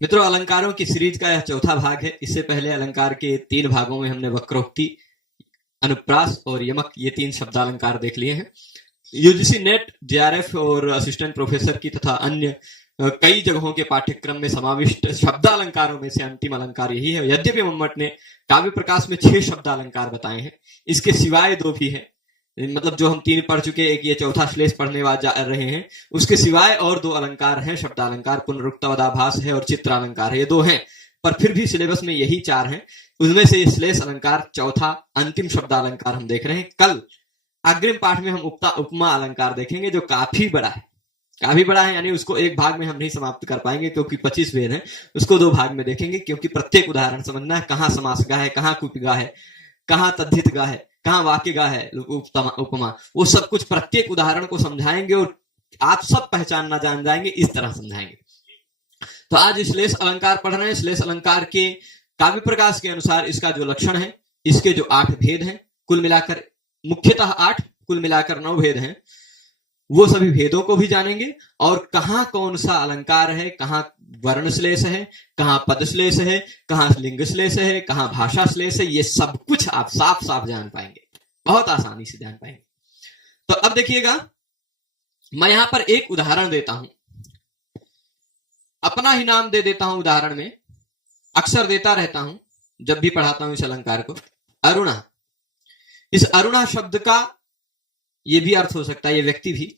मित्रों, अलंकारों की सीरीज का यह चौथा भाग है। इससे पहले अलंकार के 3 भागों में हमने वक्रोक्ति, अनुप्रास और यमक ये 3 शब्दालंकार देख लिए हैं। यूजीसी नेट, जेआरएफ और असिस्टेंट प्रोफेसर की तथा अन्य कई जगहों के पाठ्यक्रम में समाविष्ट शब्दालंकारों में से अंतिम अलंकार यही है। यद्यपि मम्मट ने काव्य प्रकाश में 6 शब्दालंकार बताए हैं, इसके सिवाय 2 भी हैं। मतलब जो हम 3 पढ़ चुके, एक ये चौथा श्लेष पढ़ने जा रहे हैं, उसके सिवाय और 2 अलंकार हैं। शब्दालंकार पुनरुक्तवदाभास है और चित्रालंकार है, ये 2 हैं। पर फिर भी सिलेबस में यही 4 हैं। उनमें से श्लेष अलंकार चौथा अंतिम शब्दालंकार हम देख रहे हैं। कल अग्रिम पाठ में हम उपमा अलंकार देखेंगे, जो काफी बड़ा है, यानी उसको एक भाग में हम नहीं समाप्त कर पाएंगे क्योंकि 25 वेद है। उसको 2 भाग में देखेंगे, क्योंकि प्रत्येक उदाहरण समझना है, कहाँ समास गा है, कहाँ कुप गा है, कहाँ तद्धित गा है, कहाँ वाक्य गा है, उपमा, वो सब कुछ प्रत्येक उदाहरण को समझाएंगे और आप सब पहचानना जान जाएंगे, इस तरह समझाएंगे। तो आज श्लेष अलंकार पढ़ रहे हैं। श्लेष अलंकार के काव्य प्रकाश के अनुसार इसका जो लक्षण है, इसके जो 8 भेद हैं, कुल मिलाकर मुख्यतः 8, कुल मिलाकर 9 भेद हैं, वो सभी भेदों को भी जानेंगे और कहाँ कौन सा अलंकार है, कहाँ वर्ण श्लेष है, कहाँ पद श्लेष है, कहाँ लिंग श्लेष है, कहाँ भाषा श्लेष है, ये सब कुछ आप साफ साफ जान पाएंगे, बहुत आसानी से जान पाएंगे। तो अब देखिएगा, मैं यहां पर एक उदाहरण देता हूं, अपना ही नाम दे देता हूं उदाहरण में, अक्सर देता रहता हूं जब भी पढ़ाता हूं इस अलंकार को। अरुणा, इस अरुणा शब्द का ये भी अर्थ हो सकता है, ये व्यक्ति भी।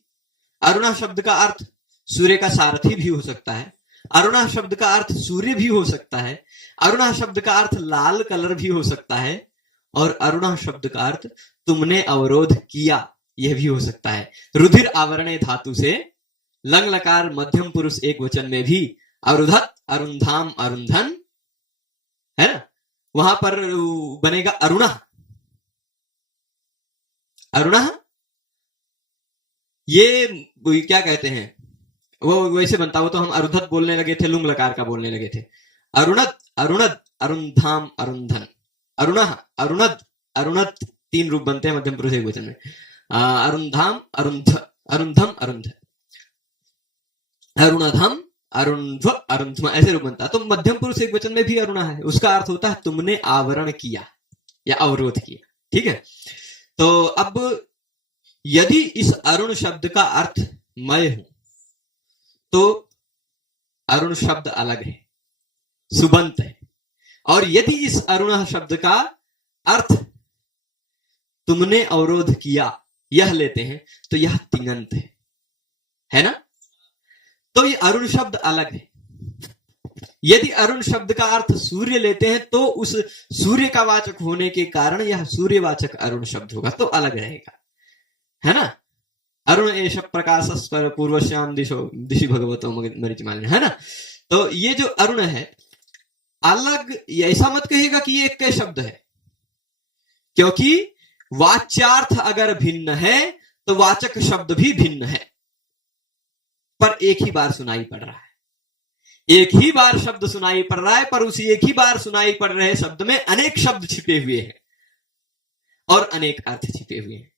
अरुणा शब्द का अर्थ सूर्य का सारथी भी हो सकता है। अरुणा शब्द का अर्थ सूर्य भी हो सकता है। अरुणा शब्द का अर्थ लाल कलर भी हो सकता है। और अरुणा शब्द का अर्थ तुमने अवरोध किया, यह भी हो सकता है। रुधिर आवरणे धातु से लंग लकार मध्यम पुरुष एक वचन में भी अरुधत, अरुंधाम, अरुंधन, है ना, वहां पर बनेगा अरुणा। अरुणा ये क्या कहते हैं, वो वैसे बनता, वो तो हम अरुधत बोलने लगे थे, लुंग लकार का बोलने लगे थे। अरुणत, अरुणद, अरुंधाम, अरुंधन, अरुणा, अरुणद, अरुणत 3 रूप बनते हैं मध्यम पुरुष एक वचन में। अरुंधाम, अरुंध, अरुंधम, अरुंध, अरुणधम, अरुंध्व, अरुंध्म, ऐसे रूप बनता है। तो मध्यम पुरुष एक वचन में भी अरुणा है, उसका अर्थ होता है तुमने आवरण किया या अवरोध किया। ठीक है, तो अब यदि इस अरुण शब्द का अर्थ मैं हूं, तो अरुण शब्द अलग है, सुबंत है। और यदि इस अरुण शब्द का अर्थ तुमने अवरोध किया, यह लेते हैं, तो यह तिङंत है ना। तो ये अरुण शब्द अलग है। यदि अरुण शब्द का अर्थ सूर्य लेते हैं, तो उस सूर्य का वाचक होने के कारण यह सूर्यवाचक अरुण शब्द होगा, तो अलग रहेगा, है ना। अरुण एष प्रकाश पूर्वश्याम दिशि भगवतो मरीचिमालिनी, है ना। तो ये जो अरुण है अलग, ऐसा मत कहिएगा कि ये एक के शब्द है, क्योंकि वाच्यार्थ अगर भिन्न है तो वाचक शब्द भी भिन्न है, पर एक ही बार सुनाई पड़ रहा है, एक ही बार शब्द सुनाई पड़ रहा है, पर उसी एक ही बार सुनाई पड़ रहे शब्द में अनेक शब्द छिपे हुए हैं और अनेक अर्थ छिपे हुए हैं।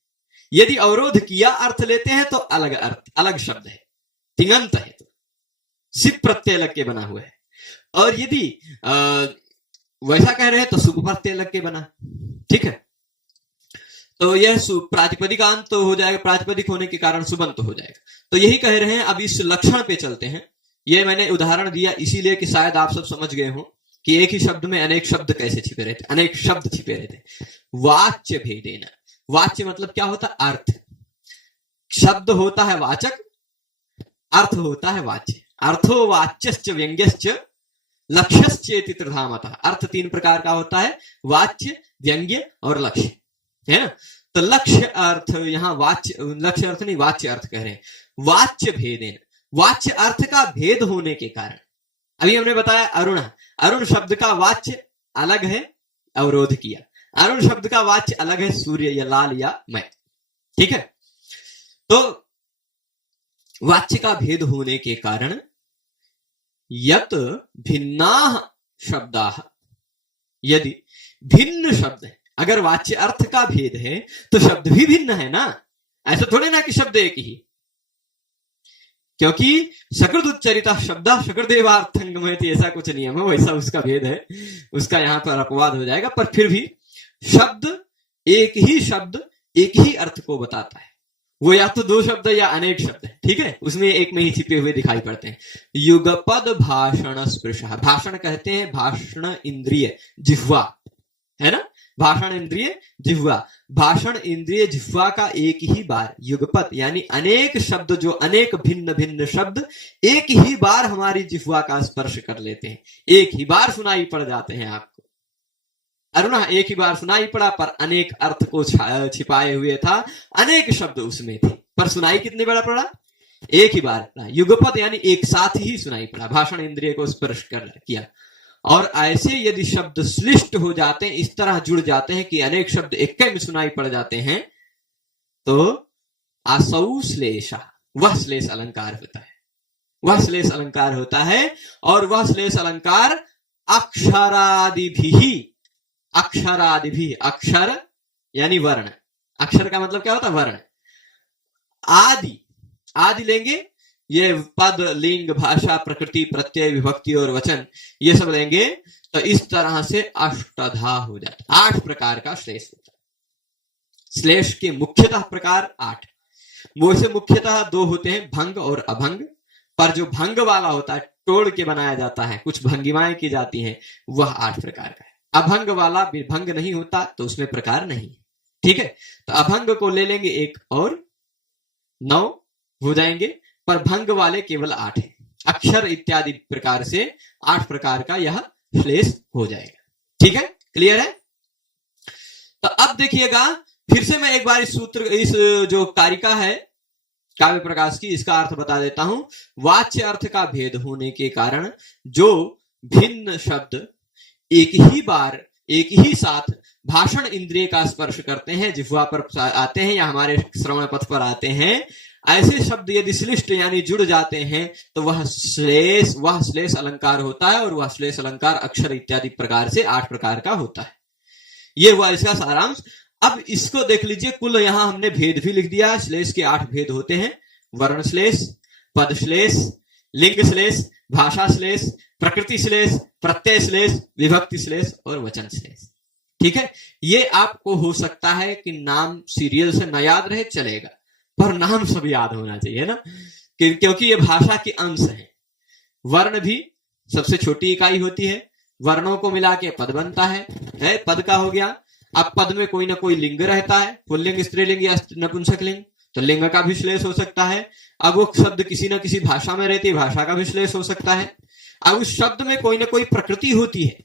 यदि अवरोध किया अर्थ लेते हैं तो अलग अर्थ, अलग शब्द है, तिङंत है, तो सिप प्रत्यय लग के बना हुआ है। और यदि वैसा कह रहे हैं तो सुप प्रत्यय लग के बना, ठीक है। तो यह प्रातिपदिकांत तो हो जाएगा, प्रातिपदिक होने के कारण सुबंत हो जाएगा। तो यही कह रहे हैं। अब इस लक्षण पे चलते हैं। ये मैंने उदाहरण दिया इसीलिए कि शायद आप सब समझ गए हो कि एक ही शब्द में अनेक शब्द कैसे छिपे रहते, अनेक शब्द छिपे रहते। वाच्य भेदेन, वाच्य मतलब क्या होता है, अर्थ। शब्द होता है वाचक, अर्थ होता है वाच्य। अर्थो वाच्यश्च व्यंग्यश्च लक्ष्यश्चेति त्रिधामतः। अर्थ 3 प्रकार का होता है, वाच्य, व्यंग्य और लक्ष्य, है ना। तो लक्ष्य अर्थ, यहां वाच्य, लक्ष्य अर्थ नहीं, वाच्य अर्थ कह रहे हैं। वाच्य भेदेन, वाच्य अर्थ का भेद होने के कारण, अभी हमने बताया अरुणा, अरुण शब्द का वाच्य अलग है, अवरोध किया। अरुण शब्द का वाच्य अलग है, सूर्य या लाल या मैं, ठीक है। तो वाच्य का भेद होने के कारण यत भिन्नाः शब्दाः, यदि भिन्न शब्द है, अगर वाच्य अर्थ का भेद है तो शब्द भी भिन्न है ना। ऐसा थोड़े ना कि शब्द एक ही, क्योंकि सकृत उच्चरिता शब्द सकृदेवार्थंगमयति ऐसा कुछ नियम है, वैसा उसका भेद है, उसका यहाँ पर अपवाद हो जाएगा। पर फिर भी शब्द एक ही अर्थ को बताता है, वो या तो दो शब्द या अनेक शब्द है, ठीक है, उसमें एक में ही छिपे हुए दिखाई पड़ते हैं। युगपद भाषण स्पृश, भाषण कहते हैं भाषण इंद्रिय जिह्वा, है ना, भाषण इंद्रिय जिह्वा, भाषण इंद्रिय जिह्वा का एक ही बार, युगपत यानी अनेक शब्द, जो अनेक भिन्न भिन्न शब्द एक ही बार हमारी जिह्वा का स्पर्श कर लेते हैं, एक ही बार सुनाई पड़ जाते हैं आपको। अरुणा एक ही बार सुनाई पड़ा, पर अनेक अर्थ को छिपाए हुए था, अनेक शब्द उसमें थे, पर सुनाई कितने बड़ा पड़ा, एक ही बार। युगपत यानी एक साथ ही सुनाई पड़ा, भाषण इंद्रिय को स्पर्श कर किया। और ऐसे यदि शब्द श्लिष्ट हो जाते हैं, इस तरह जुड़ जाते हैं कि अनेक शब्द एक में सुनाई पड़ जाते हैं, तो आसौ श्लेषा, वह श्लेष अलंकार होता है, वह श्लेष अलंकार होता है। और वह श्लेष अलंकार अक्षरादिभिहि, अक्षरादिभि, अक्षर यानी वर्ण, अक्षर का मतलब क्या होता है, वर्ण। आदि, आदि लेंगे, ये पद, लिंग, भाषा, प्रकृति, प्रत्यय, विभक्ति और वचन, ये सब लेंगे तो इस तरह से अष्टधा हो जाता है। 8 प्रकार का श्लेष होता है। श्लेष के मुख्यतः प्रकार 8, वो से मुख्यतः 2 होते हैं, भंग और अभंग। पर जो भंग वाला होता है, तोड़ के बनाया जाता है, कुछ भंगिमाएं की जाती हैं, वह 8 प्रकार का है। अभंग वाला भी भंग नहीं होता तो उसमें प्रकार नहीं है, ठीक है। तो अभंग को ले लेंगे 1 और 9 हो जाएंगे, पर भंग वाले केवल 8 हैं। अक्षर इत्यादि प्रकार से 8 प्रकार का यह श्लेष हो जाएगा, ठीक है, क्लियर है। तो अब देखिएगा, फिर से मैं एक बार इस सूत्र, इस जो कारिका है काव्य प्रकाश की, इसका अर्थ बता देता हूं। वाच्य अर्थ का भेद होने के कारण जो भिन्न शब्द एक ही बार एक ही साथ भाषण इंद्रिय का स्पर्श करते हैं, जिह्वा पर आते हैं या हमारे श्रवण पथ पर आते हैं, ऐसे शब्द यदि श्लिष्ट यानी जुड़ जाते हैं तो वह श्लेष अलंकार होता है। और वह श्लेष अलंकार अक्षर इत्यादि प्रकार से 8 प्रकार का होता है। ये हुआ इसका सारांश। अब इसको देख लीजिए, कुल यहां हमने भेद भी लिख दिया। श्लेष के 8 भेद होते हैं, वर्ण श्लेष, पद श्लेष, लिंग श्लेष, भाषा श्लेष, प्रकृति श्लेष, प्रत्यय श्लेष, विभक्ति श्लेष और वचन श्लेष, ठीक है। ये आपको हो सकता है कि नाम सीरियल से न याद रहे, चलेगा, पर नाम सब याद होना चाहिए ना, क्योंकि ये भाषा के अंश है। वर्ण भी सबसे छोटी इकाई होती है, वर्णों को मिला के पद बनता है, पद का हो गया। अब पद में कोई ना कोई लिंग रहता है, पुल्लिंग, स्त्रीलिंग या नपुंसक लिंग, तो लिंग का भी श्लेष हो सकता है। अब वो शब्द किसी ना किसी भाषा में रहती है, भाषा का भी श्लेष हो सकता है। अब उस शब्द में कोई ना कोई प्रकृति होती है,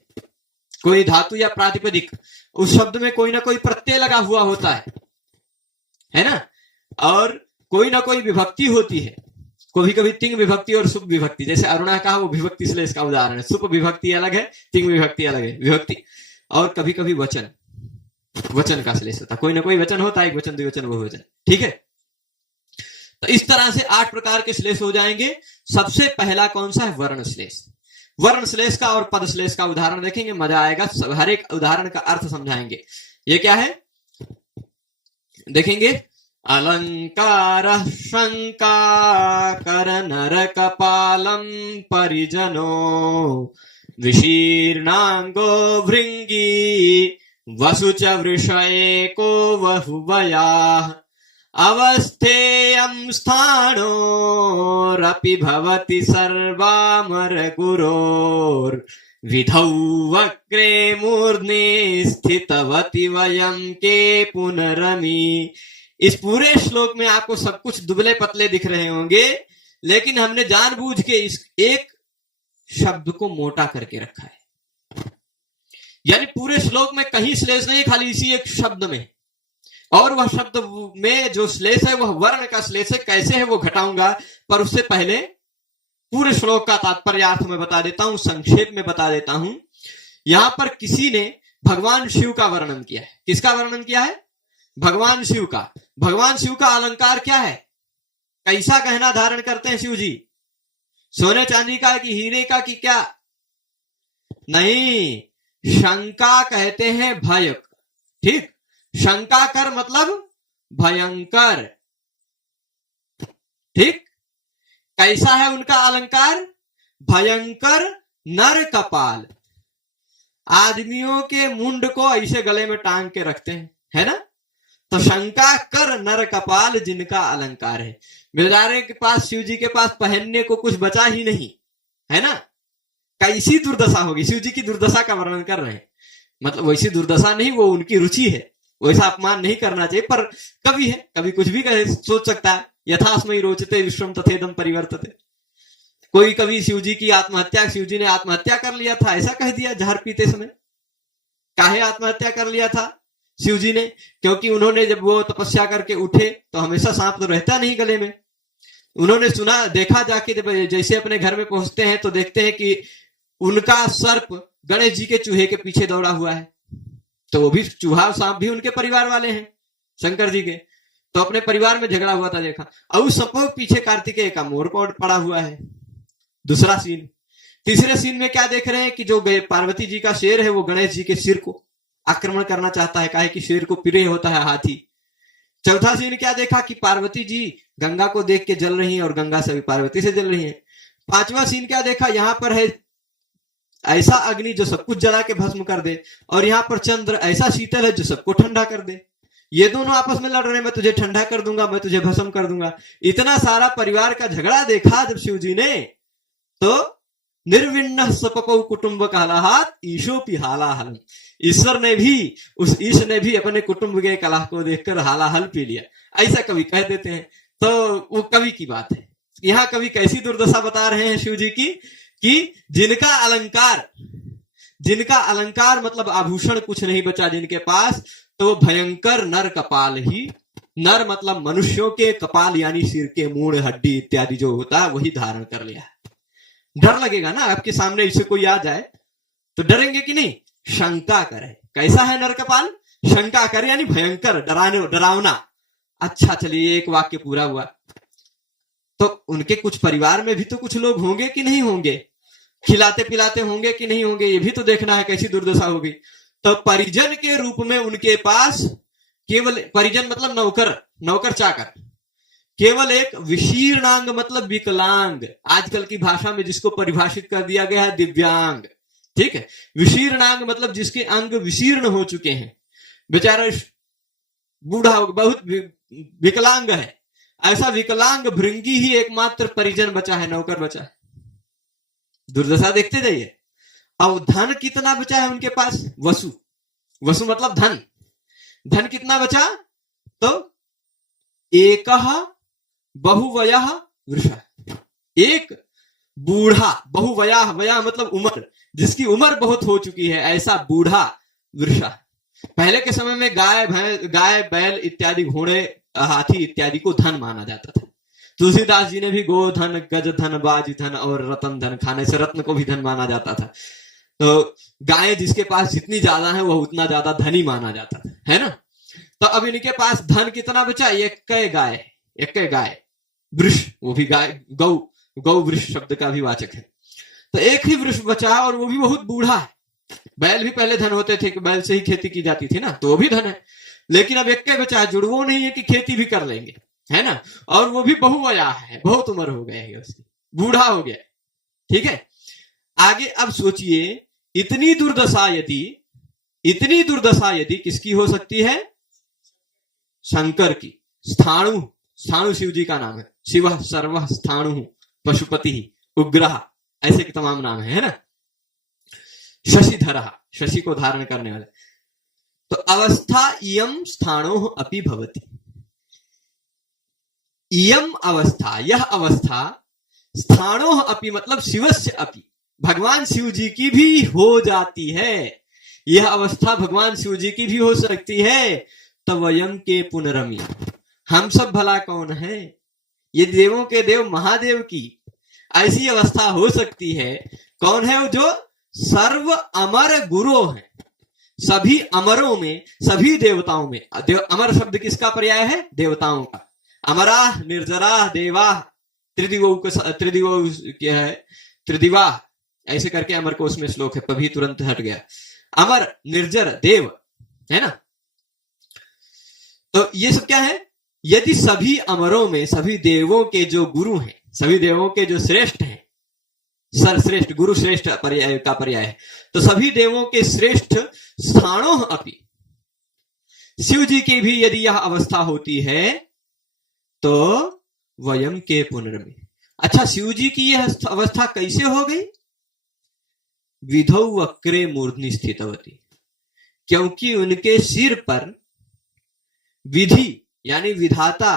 कोई धातु या प्रातिपदिक, उस शब्द में कोई ना कोई प्रत्यय लगा हुआ होता है ना, और कोई ना कोई विभक्ति होती है, कभी कभी तिंग विभक्ति और सुप विभक्ति, जैसे अरुणा कहा वो विभक्ति श्लेष का उदाहरण है। सुप विभक्ति अलग है, तिंग विभक्ति अलग है, विभक्ति। और कभी कभी वचन का श्लेष होता है, कोई ना कोई वचन होता है, एक वचन, द्विवचन, बहुवचन, ठीक है। तो इस तरह से 8 प्रकार के श्लेष हो जाएंगे। सबसे पहला कौन सा है, वर्ण श्लेष। वर्ण श्लेष का और पद श्लेष का उदाहरण देखेंगे, मजा आएगा, हर एक उदाहरण का अर्थ समझाएंगे। ये क्या है देखेंगे, अलंकार शंका कर नर कपालम परिजनो विशीर्णांगो भृंगी वसुच वृषये को वहुवया अवस्थेयं स्थाणोरपि भवति सर्वामर गुरोर विधौ वक्रे मूर्ध्नि स्थितवति वयं के पुनरमी। इस पूरे श्लोक में आपको सब कुछ दुबले पतले दिख रहे होंगे, लेकिन हमने जानबूझ के इस एक शब्द को मोटा करके रखा है। यानी पूरे श्लोक में कहीं श्लेष नहीं, खाली इसी एक शब्द में। और वह शब्द में जो श्लेष है वह वर्ण का श्लेष है। कैसे है वो घटाऊंगा, पर उससे पहले पूरे श्लोक का तात्पर्यार्थ में बता देता हूं, संक्षेप में बता देता हूं। यहां पर किसी ने भगवान शिव का वर्णन किया है। किसका वर्णन किया है, भगवान शिव का। भगवान शिव का अलंकार क्या है, कैसा गहना धारण करते हैं शिव जी, सोने चांदी का कि हीरे का कि क्या, नहीं, शंका कहते हैं भय, ठीक, शंका कर मतलब भयंकर, ठीक। कैसा है उनका अलंकार? भयंकर नर कपाल। आदमियों के मुंड को ऐसे गले में टांग के रखते हैं, है ना? तो शंका कर नर कपाल जिनका अलंकार है। बेचारे के पास, शिव जी के पास पहनने को कुछ बचा ही नहीं, है ना? कैसी दुर्दशा होगी। शिव जी की दुर्दशा का वर्णन कर रहे हैं। मतलब वैसी दुर्दशा नहीं, वो उनकी रुचि है, वैसा अपमान नहीं करना चाहिए। पर कवि है, कभी कुछ भी सोच सकता है। यथास्मयी रोचते विश्वम तथेदम परिवर्तते। कोई कवि शिव जी की आत्महत्या, शिव जी ने आत्महत्या कर लिया था ऐसा कह दिया जहर पीते समय। काहे आत्महत्या कर लिया था शिव जी ने? क्योंकि उन्होंने जब वो तपस्या करके उठे तो हमेशा सांप तो रहता नहीं गले में। उन्होंने सुना, देखा जाके, जब जैसे अपने घर में पहुंचते हैं तो देखते हैं कि उनका सर्प गणेश जी के चूहे के पीछे दौड़ा हुआ है। तो वो भी चूहा सांप भी उनके परिवार वाले हैं, शंकर जी के। तो अपने परिवार में झगड़ा हुआ था, देखा। और उस सांपों के पीछे कार्तिकेय का मोर पड़ा हुआ है। दूसरा सीन। तीसरे सीन में क्या देख रहे हैं कि जो पार्वती जी का शेर है वो गणेश जी के सिर को आक्रमण करना चाहता है, काहे कि शेर को प्रिय होता है हाथी। चौथा सीन क्या देखा कि पार्वती जी गंगा को देख के जल रही हैं और गंगा से भी पार्वती से जल रही हैं। पांचवा सीन क्या देखा, यहां पर है ऐसा अग्नि जो सब कुछ जला के भस्म कर दे, और यहाँ पर चंद्र ऐसा शीतल है जो सबको ठंडा कर दे। ये दोनों आपस में लड़ रहे हैं, मैं तुझे ठंडा कर दूंगा, मैं तुझे भस्म कर दूंगा। इतना सारा परिवार का झगड़ा देखा जब शिव जी ने, तो निर्विण्ण सपको कुटुंब कहलाहात ईशो पिहाला हल। ईश्वर ने भी, उस ईश ने भी अपने कुटुंब के कलह को देखकर हाला हल पी लिया, ऐसा कवि कह देते हैं। तो वो कवि की बात है। यहाँ कवि कैसी दुर्दशा बता रहे हैं शिव जी की, कि जिनका अलंकार मतलब आभूषण कुछ नहीं बचा जिनके पास, तो भयंकर नर कपाल ही, नर मतलब मनुष्यों के, कपाल यानी सिर के मूड़ हड्डी इत्यादि जो होता है वही धारण कर लिया। डर लगेगा ना, आपके सामने इसे कोई आ जाए तो डरेंगे कि नहीं? शंका करे, कैसा है नर कपाल? शंका करे यानी भयंकर, डरावना। अच्छा चलिए, एक वाक्य पूरा हुआ। तो उनके कुछ परिवार में भी तो कुछ लोग होंगे कि नहीं होंगे, खिलाते पिलाते होंगे कि नहीं होंगे, ये भी तो देखना है कैसी दुर्दशा होगी। तो परिजन के रूप में उनके पास केवल, परिजन मतलब नौकर चाकर, केवल एक विशीर्णांग मतलब विकलांग, आजकल की भाषा में जिसको परिभाषित कर दिया गया है दिव्यांग, ठीक है। विशीर्णांग मतलब जिसके अंग विशीर्ण हो चुके हैं, बेचारा बूढ़ा बहुत विकलांग है, ऐसा विकलांग भृंगी ही एकमात्र परिजन बचा है, नौकर बचा है। दुर्दशा देखते जाइए। अब धन कितना बचा है उनके पास? वसु मतलब धन कितना बचा? तो एक बहुवयः वृषः, एक बूढ़ा, बहुवयः, वया मतलब उम्र, जिसकी उम्र बहुत हो चुकी है, ऐसा बूढ़ा वृषः। पहले के समय में गाय बैल इत्यादि, घोड़े हाथी इत्यादि को धन माना जाता था। तुलसीदास जी ने भी गोधन, गज धन, बाज धन और रतन धन, खाने से रत्न को भी धन माना जाता था। तो गाय जिसके पास जितनी ज्यादा है वह उतना ज्यादा धनी माना जाता था, है ना। तो अब इनके पास धन कितना बचा? एक गाय, वृष, वो भी गाय, गौ वृष शब्द का भी वाचक है। तो एक ही वृष बचा और वो भी बहुत बूढ़ा है। बैल भी पहले धन होते थे कि बैल से ही खेती की जाती थी ना, तो वो भी धन है। लेकिन अब एक बचा है, जुड़वो नहीं है कि खेती भी कर लेंगे, है ना। और वो भी बहुवया है, बहुत उम्र हो गया है उसकी, बूढ़ा हो गया, ठीक है। आगे अब सोचिए, इतनी दुर्दशा यदि किसकी हो सकती है? शंकर की। स्थाणु शिव जी का नाम है। शिव सर्व स्थाणु पशुपति उग्रह, ऐसे के तमाम नाम है ना। शशिधर, शशि को धारण करने वाले। तो अवस्था इयम स्थाणो अपि भवति। इयम अवस्था, यह अवस्था, स्थाणो अपि मतलब शिवस्य अपि, भगवान शिव जी की भी हो जाती है। यह अवस्था भगवान शिव जी की भी हो सकती है। तो वयम के पुनरमी, हम सब भला कौन है? ये देवों के देव महादेव की ऐसी अवस्था हो सकती है। कौन है वो? जो सर्व अमर गुरु है, सभी अमरों में, सभी देवताओं में। अमर शब्द किसका पर्याय है? देवताओं का। अमरा निर्जरा देवा, त्रिदिवो क्या है? त्रिदिवा, ऐसे करके अमर कोश में श्लोक है, तभी तुरंत हट गया। अमर, निर्जर, देव, है ना। तो ये सब क्या है? यदि सभी अमरों में, सभी देवों के जो गुरु हैं, सभी देवों के जो श्रेष्ठ हैं, सर्वश्रेष्ठ गुरु श्रेष्ठ पर्याय का पर्याय है, तो सभी देवों के श्रेष्ठ स्थानों अपि शिव जी की भी यदि यह अवस्था होती है तो वयम के पुनर्मी। अच्छा, शिव जी की यह अवस्था कैसे हो गई? विधौ वक्रे मूर्धनि स्थितवती, क्योंकि उनके सिर पर विधि यानी विधाता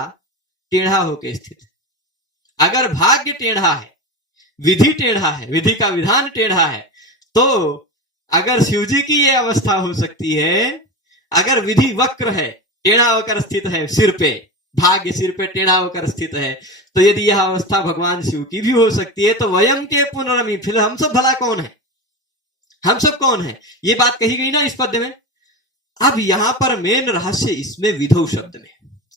टेढ़ा होकर स्थित है। अगर भाग्य टेढ़ा है, विधि टेढ़ा है, विधि का विधान टेढ़ा है, तो अगर शिवजी की यह अवस्था हो सकती है, अगर विधि वक्र है, टेढ़ा होकर स्थित है सिर पे, भाग्य सिर पे टेढ़ा होकर स्थित है, तो यदि यह अवस्था भगवान शिव की भी हो सकती है, तो वयम के पुनरमी, फिर हम सब भला कौन है? हम सब कौन है? ये बात कही गई ना इस पद्य में। अब यहां पर मेन रहस्य इसमें विधौ शब्द में,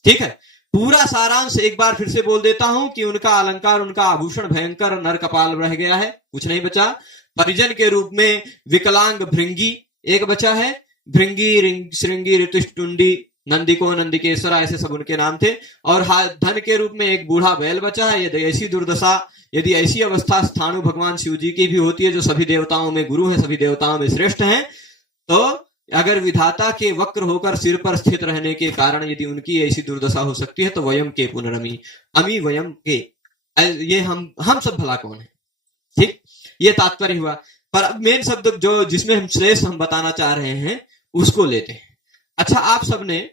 ठीक है। पूरा सारांश एक बार फिर से बोल देता हूं कि उनका अलंकार, उनका आभूषण भयंकर नर कपाल रह गया है, कुछ नहीं बचा। परिजन के रूप में विकलांग भृंगी एक बचा है, भृंगी, श्रृंगी, ऋतुष्टुंडी, नंदिको, नंदिकेश्वर, ऐसे सब उनके नाम थे। और धन के रूप में एक बूढ़ा बैल बचा है। यदि ऐसी दुर्दशा, यदि ऐसी अवस्था स्थाणु भगवान शिव जी की भी होती है, जो सभी देवताओं में गुरु है, सभी देवताओं में श्रेष्ठ हैं, तो अगर विधाता के वक्र होकर सिर पर स्थित रहने के कारण यदि उनकी ऐसी दुर्दशा हो सकती है, तो वयम के पुनरमी, अमी वयम के, ये हम सब भला कौन है? ठीक, ये तात्पर्य हुआ। पर अब मेन शब्द जो जिसमें हम श्रेष्ठ हम बताना चाह रहे हैं उसको लेते हैं। अच्छा, आप सबने,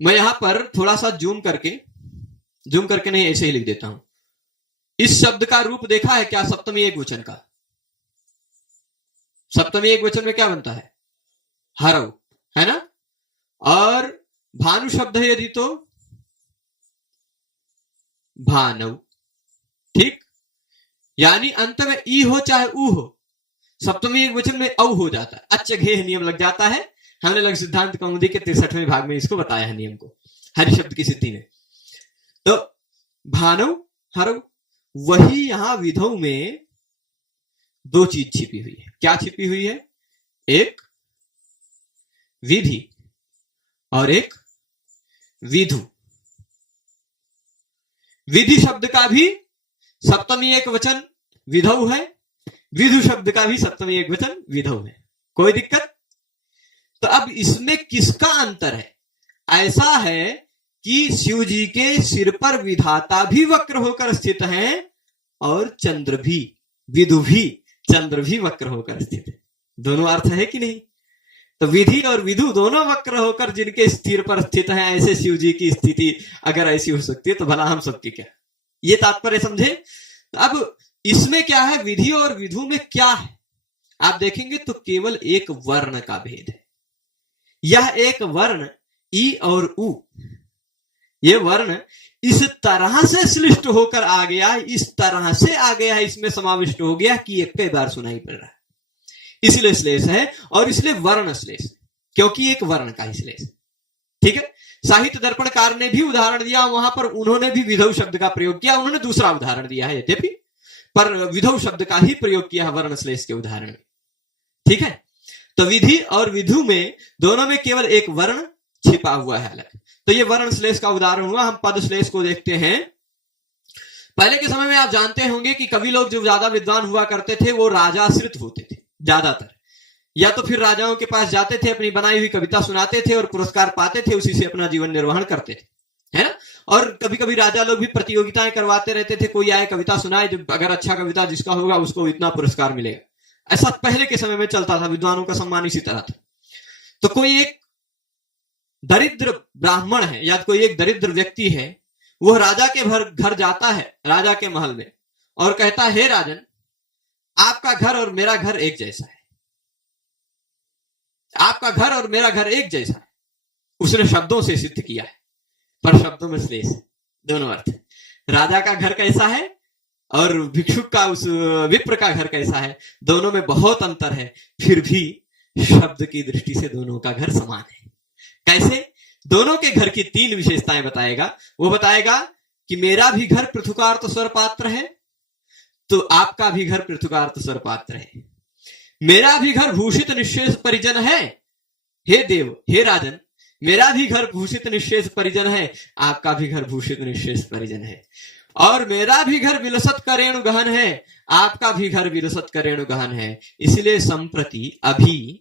मैं यहां पर थोड़ा सा जूम करके नहीं, ऐसे ही लिख देता हूं। इस शब्द का रूप देखा है क्या? सप्तमी एक वचन का, सप्तमी एक वचन में क्या बनता है? हरव, है ना। और भानु शब्द है यदि, तो भानव, ठीक। यानी अंत में ई हो चाहे ऊ हो, सप्तमी एक वचन में औ हो जाता है। अच्छ घेह नियम लग जाता है। हमने लघु सिद्धांत कौमुदी के 63वें भाग में इसको बताया है नियम को, हरि शब्द की सिद्धि में। तो भानव, हरव, वही यहां विधौ में दो चीज छिपी हुई है। क्या छिपी हुई है? एक विधि और एक विधु। विधि शब्द का भी सप्तमी एक वचन विधौ है, विधु शब्द का भी सप्तमी एक वचन विधौ है। कोई दिक्कत? तो अब इसमें किसका अंतर है? ऐसा है कि शिव जी के सिर पर विधाता भी वक्र होकर स्थित हैं और चंद्र भी, विधु भी, चंद्र भी वक्र होकर स्थित है। दोनों अर्थ है कि नहीं? तो विधि और विधु दोनों वक्र होकर जिनके सिर पर स्थित हैं, ऐसे शिव जी की स्थिति अगर ऐसी हो सकती है, तो भला हम सबकी क्या? ये तात्पर्य समझे। अब इसमें क्या है? विधि और विधु में क्या है आप देखेंगे तो केवल एक वर्ण का भेद है। यह एक वर्ण ई और उ, ये वर्ण इस तरह से श्लिष्ट होकर आ गया, इस तरह से आ गया है, इसमें समाविष्ट हो गया कि एक कई बार सुनाई पड़ रहा है। इसलिए श्लेष है, और इसलिए वर्ण श्लेष, क्योंकि एक वर्ण का ही श्लेष, ठीक है। साहित्य दर्पणकार ने भी उदाहरण दिया, वहां पर उन्होंने भी विधौ शब्द का प्रयोग किया, उन्होंने दूसरा उदाहरण दिया है यद्यपि, पर विधौ शब्द का ही प्रयोग किया है वर्ण श्लेष के उदाहरण में, ठीक है। तो विधि और विधु में दोनों में केवल एक वर्ण छिपा हुआ है अलग। तो ये वर्ण श्लेष का उदाहरण हुआ। हम पद श्लेष को देखते हैं। पहले के समय में आप जानते होंगे कि कवि लोग जो ज्यादा विद्वान हुआ करते थे वो राजाश्रित होते थे ज्यादातर, या तो फिर राजाओं के पास जाते थे, अपनी बनाई हुई कविता सुनाते थे और पुरस्कार पाते थे, उसी से अपना जीवन निर्वहन करते थे, है ना। और कभी कभी राजा लोग भी प्रतियोगिताएं करवाते रहते थे, कोई आए कविता सुनाए, जो अगर अच्छा कविता जिसका होगा उसको इतना पुरस्कार मिलेगा। ऐसा पहले के समय में चलता था, विद्वानों का सम्मान इसी तरह था। तो कोई एक दरिद्र ब्राह्मण है या कोई एक दरिद्र व्यक्ति है, वह राजा के घर जाता है, राजा के महल में, और कहता है, हे राजन, आपका घर और मेरा घर एक जैसा है, आपका घर और मेरा घर एक जैसा है। उसने शब्दों से सिद्ध किया है, पर शब्दों में श्लेष है, दोनों अर्थ। राजा का घर कैसा है और भिक्षुक का, उस विप्र का घर कैसा है, दोनों में बहुत अंतर है, फिर भी शब्द की दृष्टि से दोनों का घर समान है। कैसे? दोनों के घर की तीन विशेषताएं बताएगा। वो बताएगा कि मेरा भी घर पृथुकार्त स्वर पात्र है, तो आपका भी घर पृथुकार्त स्वर पात्र है। मेरा भी घर भूषित निश्चेष परिजन है, हे देव, हे राजन, मेरा भी घर भूषित निःशेष परिजन है, आपका भी घर भूषित निःशेष परिजन है, और मेरा भी घर विलसत करेणु गहन है, आपका भी घर विलसत करेणु गहन है। इसलिए संप्रति अभी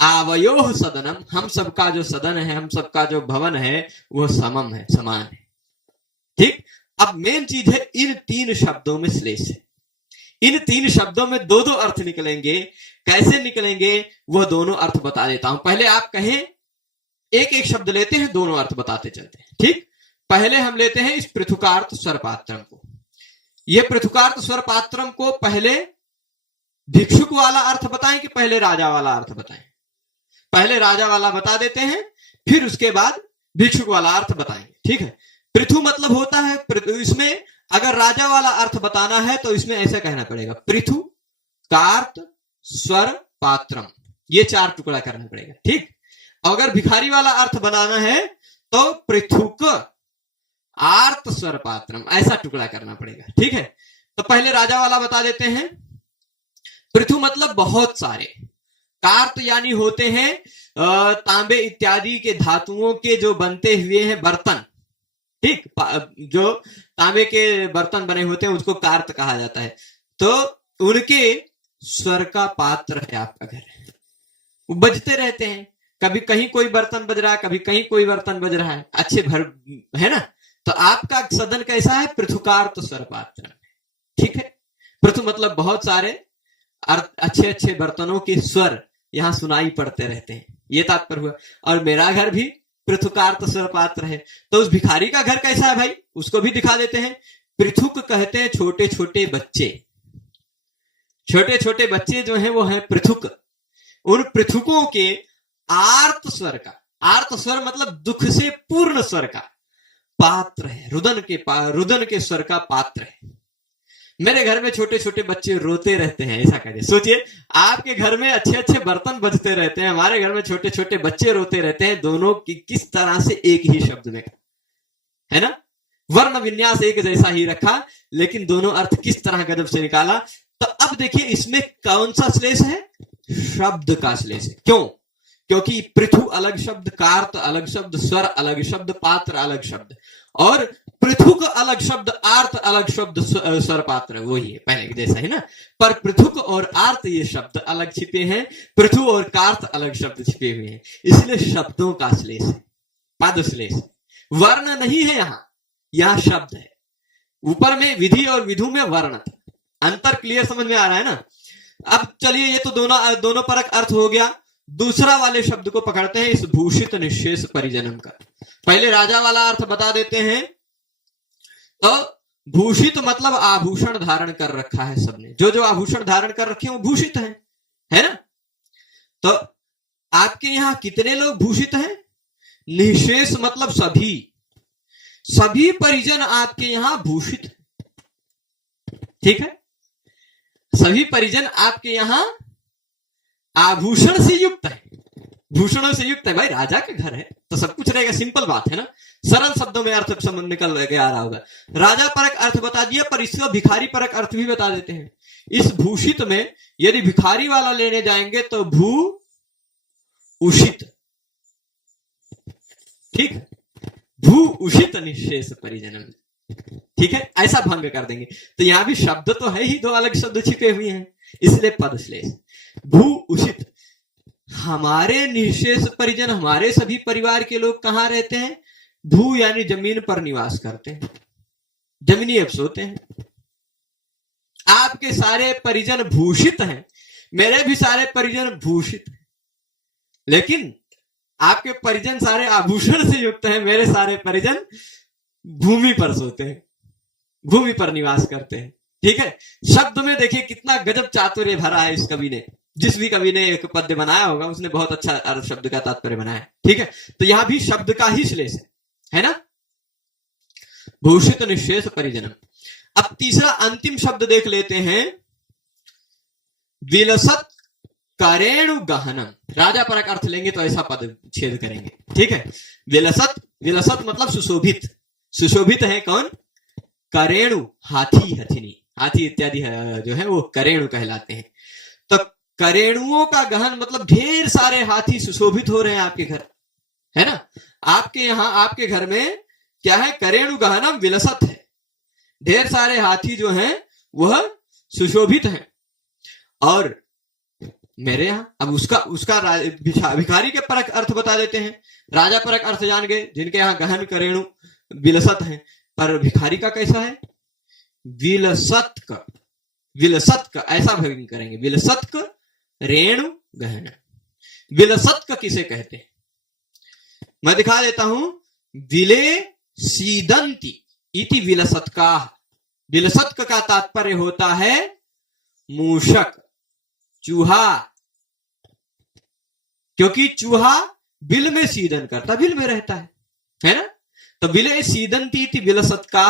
आवयोः सदनम, हम सबका जो सदन है, हम सबका जो भवन है, वो समम है, समान है। ठीक। अब मेन चीज है, इन तीन शब्दों में श्लेष है। इन तीन शब्दों में दो दो अर्थ निकलेंगे। कैसे निकलेंगे वो दोनों अर्थ बता देता हूं। पहले आप कहें, एक एक शब्द लेते हैं, दोनों अर्थ बताते चलते हैं। ठीक। पहले हम लेते हैं इस पृथुकार्थ स्वरपात्रम को। ये पृथुकार्थ स्वरपात्रम को पहले भिक्षुक वाला अर्थ बताएं कि पहले राजा वाला अर्थ बताएं? पहले राजा वाला बता देते हैं, फिर उसके बाद भिक्षुक वाला अर्थ बताएंगे। ठीक है। पृथु मतलब होता है, इसमें अगर राजा वाला अर्थ बताना है तो इसमें ऐसा कहना पड़ेगा, पृथु कार्त स्वर पात्रम, ये चार टुकड़ा करना पड़ेगा। ठीक। अगर भिखारी वाला अर्थ बनाना है तो पृथुक आर्त स्वर पात्रम, ऐसा टुकड़ा करना पड़ेगा। ठीक है। तो पहले राजा वाला बता देते हैं। पृथु मतलब बहुत सारे, कार्त यानी होते हैं तांबे इत्यादि के धातुओं के जो बनते हुए हैं बर्तन। ठीक। जो तांबे के बर्तन बने होते हैं उसको कार्त कहा जाता है। तो उनके स्वर का पात्र है आपका घर, वो बजते रहते हैं, कभी कहीं कोई बर्तन बज रहा है, कभी कहीं कोई बर्तन बज रहा है, अच्छे भर है ना। तो आपका सदन कैसा है? पृथुकार्त स्वर पात्र। ठीक है। पृथु मतलब बहुत सारे अच्छे अच्छे बर्तनों के स्वर यहां सुनाई पड़ते रहते हैं, ये तात्पर्य हुआ। और मेरा घर भी पृथुकार्त स्वर पात्र है। तो उस भिखारी का घर कैसा है भाई, उसको भी दिखा देते हैं। पृथुक कहते हैं छोटे छोटे बच्चे, छोटे छोटे बच्चे जो हैं वो हैं पृथुक। उन पृथुकों के आर्त स्वर का, आर्त स्वर मतलब दुख से पूर्ण स्वर का पात्र है, रुदन के स्वर का पात्र है। मेरे घर में छोटे छोटे बच्चे रोते रहते हैं, ऐसा करिए। सोचिए, आपके घर में अच्छे अच्छे बर्तन बजते रहते हैं, हमारे घर में छोटे छोटे बच्चे रोते रहते हैं। दोनों की किस तरह से एक ही शब्द में, है ना, वर्ण विन्यास एक जैसा ही रखा, लेकिन दोनों अर्थ किस तरह गजब से निकाला। तो अब देखिए इसमें कौन सा श्लेष है? शब्द का श्लेष है। क्यों? क्योंकि पृथु अलग शब्द, कार्त अलग शब्द, स्वर अलग शब्द, पात्र अलग शब्द, और पृथुक अलग शब्द, आर्त अलग शब्द, स्वर पात्र वही है पहले जैसा है ना। पर पृथुक और आर्त ये शब्द अलग छिपे हैं, पृथु और कार्त अलग शब्द छिपे हुए हैं, इसलिए शब्दों का श्लेष है, पद श्लेष है। वर्ण नहीं है यहां शब्द है। ऊपर में विधि और विधु में वर्ण था। अंतर क्लियर समझ में आ रहा है ना। अब चलिए, ये तो दोनों परक अर्थ हो गया। दूसरा वाले शब्द को पकड़ते हैं, इस भूषित निःशेष परिजनम का। पहले राजा वाला अर्थ बता देते हैं। तो भूषित मतलब आभूषण धारण कर रखा है सबने, जो जो आभूषण धारण कर रखे हैं वो भूषित है ना। तो आपके यहां कितने लोग भूषित हैं? निःशेष मतलब सभी परिजन आपके यहां भूषित है। ठीक है। सभी परिजन आपके यहां आभूषण से युक्त है, भूषणों से युक्त है। भाई राजा का घर है तो सब कुछ रहेगा, सिंपल बात है ना। सरल शब्दों में अर्थ निकल के आ रहा होगा। राजा परक अर्थ बता दिया, पर इसका भिखारी परक अर्थ भी बता देते हैं। इस भूषित में यदि भिखारी वाला लेने जाएंगे तो भू उषित, ठीक है, भू उषित निःशेष परिजनम। ठीक है, ऐसा भंग कर देंगे। तो यहां भी शब्द तो है ही, दो अलग शब्द छिपे हुए हैं, इसलिए पद श्लेष। भू उषित, हमारे निःशेष परिजन, हमारे सभी परिवार के लोग कहां रहते हैं? भू यानी जमीन पर निवास करते हैं, जमीनी अफ्स होते हैं। आपके सारे परिजन भूषित हैं, मेरे भी सारे परिजन भूषित हैं, लेकिन आपके परिजन सारे आभूषण से युक्त हैं, मेरे सारे परिजन भूमि पर सोते हैं, भूमि पर निवास करते हैं। ठीक है। शब्द में देखिए कितना गजब चातुर्य भरा है इस कवि ने। जिस भी कवि ने एक पद्य बनाया होगा उसने बहुत अच्छा शब्द का तात्पर्य बनाया। ठीक है। तो यहां भी शब्द का ही श्लेष है ना, भूषित निःशेष परिजनम। अब तीसरा अंतिम शब्द देख लेते हैं, विलसत करेणु गहनम। राजा परक अर्थ लेंगे तो ऐसा पद छेद करेंगे। ठीक है। विलसत मतलब सुशोभित, सुशोभित है कौन? करेणु, हाथी, हथिनी, हाथी इत्यादि जो है वो करेणु कहलाते हैं। तो करेणुओं का गहन मतलब ढेर सारे हाथी सुशोभित हो रहे हैं आपके घर। है ना। आपके यहाँ आपके घर में क्या है, करेणु गहनम विलसत है, ढेर सारे हाथी जो हैं वह सुशोभित हैं। और मेरे यहाँ अब उसका भिखारी के परक अर्थ बता देते हैं, राजा परक अर्थ जान गए जिनके यहाँ गहन करेणु विलसत है, पर भिखारी का कैसा है, विलसत का ऐसा भविंग करेंगे, विलसत का रेणु गहन। विलसत का किसे कहते हैं, मैं दिखा देता हूं, विले सीदंती इति विलसत का। विलसत का तात्पर्य होता है मूषक, चूहा, क्योंकि चूहा बिल में सीदन करता, बिल में रहता है ना। तो विले सीदंती इति विलसत का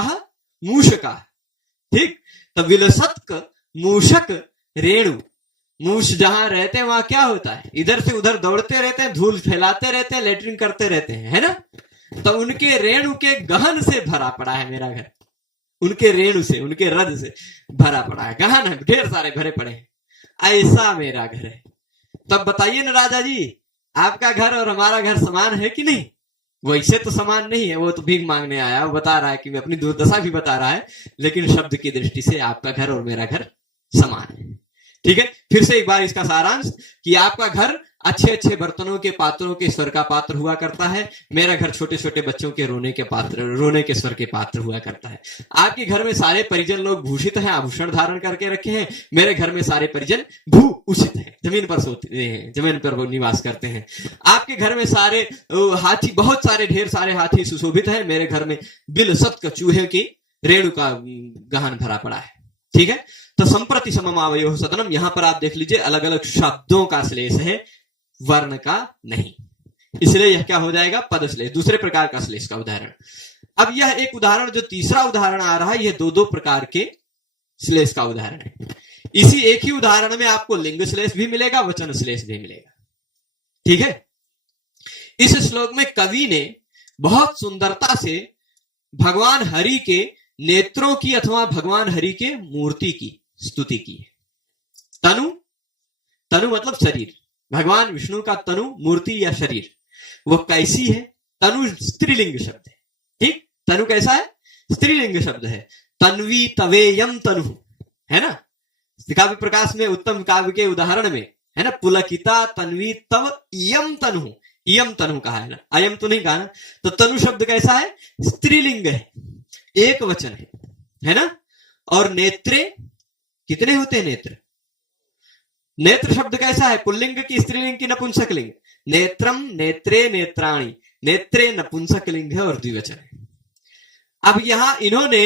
मूषका, ठीक। तो विलसत मूषक रेणु, मूष जहां रहते हैं वहां क्या होता है, इधर से उधर दौड़ते रहते हैं, धूल फैलाते रहते हैं, लेटरिन करते रहते हैं, है ना। तो उनके रेणु के गहन से भरा पड़ा है मेरा घर, उनके रेणु से, उनके रद से भरा पड़ा है, गहन है, ढेर सारे भरे पड़े हैं, ऐसा मेरा घर है। तब बताइए ना राजा जी, आपका घर और हमारा घर समान है कि नहीं। वैसे तो समान नहीं है, वो तो भीख मांगने आया, वो बता रहा है कि अपनी दुर्दशा भी बता रहा है, लेकिन शब्द की दृष्टि से आपका घर और मेरा घर समान है, ठीक है। फिर से एक बार इसका सारांश कि आपका घर अच्छे अच्छे बर्तनों के पात्रों के स्वर का पात्र हुआ करता है, मेरा घर छोटे छोटे बच्चों के रोने के स्वर के पात्र हुआ करता है। आपके घर में सारे परिजन लोग भूषित हैं, आभूषण धारण करके रखे हैं, मेरे घर में सारे परिजन भूषित हैं, जमीन पर सोते हैं, जमीन पर वो निवास करते हैं। आपके घर में सारे हाथी, बहुत सारे ढेर सारे हाथी सुशोभित हैं, मेरे घर में बिलसत का चूहे की रेणु का गहन भरा पड़ा है, ठीक है। तो संप्रति सममावयोः सदनम, यहां पर आप देख लीजिए अलग अलग शब्दों का श्लेष है, वर्ण का नहीं, इसलिए यह क्या हो जाएगा, पद श्लेष, दूसरे प्रकार का श्लेष का उदाहरण। अब यह एक उदाहरण, जो तीसरा उदाहरण आ रहा है, यह दो प्रकार के श्लेष का उदाहरण है। इसी एक ही उदाहरण में आपको लिंग श्लेष भी मिलेगा, वचन श्लेष भी मिलेगा, ठीक है। इस श्लोक में कवि ने बहुत सुंदरता से भगवान हरि के नेत्रों की अथवा भगवान हरि के मूर्ति की स्तुति की है। तनु मतलब शरीर, भगवान विष्णु का तनु, मूर्ति या शरीर, वो कैसी है, तनु स्त्रीलिंग शब्द है, ठीक। तनु कैसा है, स्त्रीलिंग शब्द है। तन्वी तवेयम तनु, है ना। काव्य प्रकाश में उत्तम काव्य के उदाहरण में है ना, पुलकिता तन्वी तव इयम तनु, इयम तनु कहा है ना, अयम तो नहीं कहा ना। तो तनु शब्द कैसा है, स्त्रीलिंग है, एक वचन है ना। और नेत्रे कितने होते हैं, नेत्र, नेत्र शब्द कैसा है, पुल्लिंग की, स्त्रीलिंग की, नपुंसक लिंग। नेत्रम, नेत्रे, नेत्राणि, नेत्रे नपुंसक लिंग है और द्विवचन है। अब यहां इन्होंने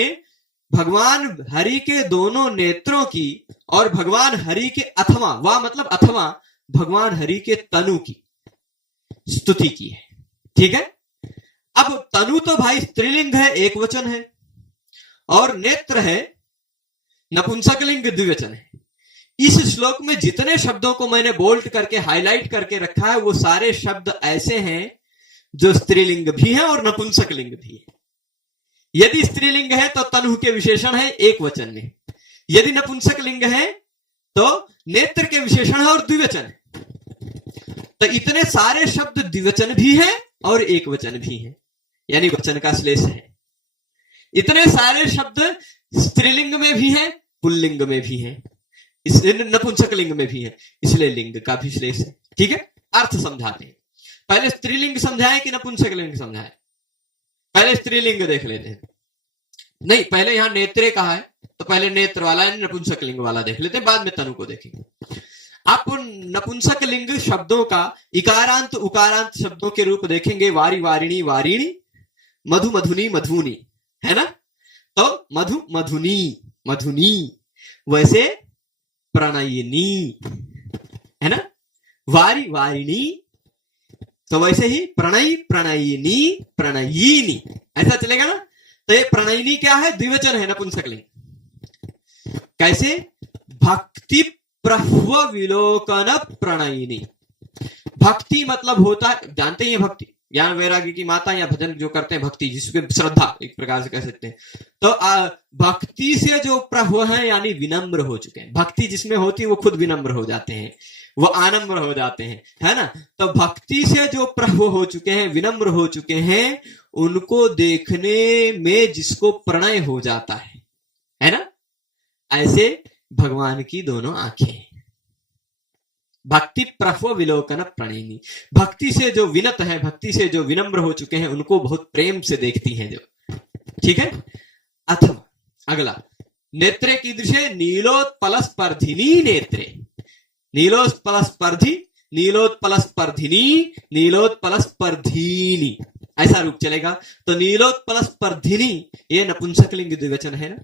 भगवान हरि के दोनों नेत्रों की और भगवान हरि के अथवा, वाह मतलब अथवा, भगवान हरि के तनु की स्तुति की है, ठीक है। अब तनु तो भाई स्त्रीलिंग है, एक वचन है, और नेत्र है नपुंसक लिंग, द्विवचन है। इस श्लोक में जितने शब्दों को मैंने बोल्ड करके हाईलाइट करके रखा है, वो सारे शब्द ऐसे हैं जो स्त्रीलिंग भी है और नपुंसक लिंग भी है। यदि स्त्रीलिंग है तो तनु के विशेषण है एक वचन में, यदि नपुंसक लिंग है तो नेत्र के विशेषण है और द्विवचन है। तो इतने सारे शब्द द्विवचन भी है और एक वचन भी है, यानी वचन का श्लेष है। इतने सारे शब्द स्त्रीलिंग में भी है, पुल्लिंग में भी है, नपुंसक लिंग में भी है, इसलिए लिंग का भी श्लेष है, ठीक है। अर्थ समझाते हैं, पहले स्त्रीलिंग समझाए कि नपुंसक लिंग समझाए, पहले स्त्रीलिंग देख लेते हैं। नहीं, पहले यहां नेत्रे कहा है तो पहले नेत्र वाला नपुंसक लिंग वाला देख लेते हैं, बाद में तनु को देखेंगे। आप नपुंसक लिंग शब्दों का इकारांत उकारांत शब्दों के रूप देखेंगे, वारी वारिणी वारिणी, मधु मधुनी मधुनी, है ना। तो मधु मधुनी मधुनी, वैसे प्रणयिनी, है ना, वारी वारिणी, तो वैसे ही प्रणयी प्रणयिनी प्रणयिनी, ऐसा चलेगा ना। तो ये प्रणयिनी क्या है, द्विवचन है, नपुंसक लिंग। कैसे, भक्ति प्रह्व विलोकन प्रणयिनी। भक्ति मतलब होता है, जानते ही भक्ति, ज्ञान वैराग्य की माता या भजन जो करते हैं, भक्ति जिसके श्रद्धा एक प्रकार से कह सकते हैं। तो भक्ति से जो प्रह्व है यानी विनम्र हो चुके हैं, भक्ति जिसमें होती है वो खुद विनम्र हो जाते हैं। वो आनम्र हो जाते हैं, है ना। तो भक्ति से जो प्रभु हो चुके हैं, विनम्र हो चुके हैं, उनको देखने में जिसको प्रणय हो जाता है ना, ऐसे भगवान की दोनों आंखें। भक्ति प्रभु विलोकन प्रणयिनी, भक्ति से जो विनत है, भक्ति से जो विनम्र हो चुके हैं, उनको बहुत प्रेम से देखती हैं जो, ठीक है। अथवा अगला, नेत्रे कीदृशे नीलोत्पलस्पर्धिनी नेत्रे, नीलोत्पलस्पर्धी, नीलोत्पलस्पर्धिनी, नीलोत्पलस्पर्धीनी, ऐसा रूप चलेगा। तो नीलोत्पलस्पर्धिनी ये नपुंसकलिंग द्विवचन है ना।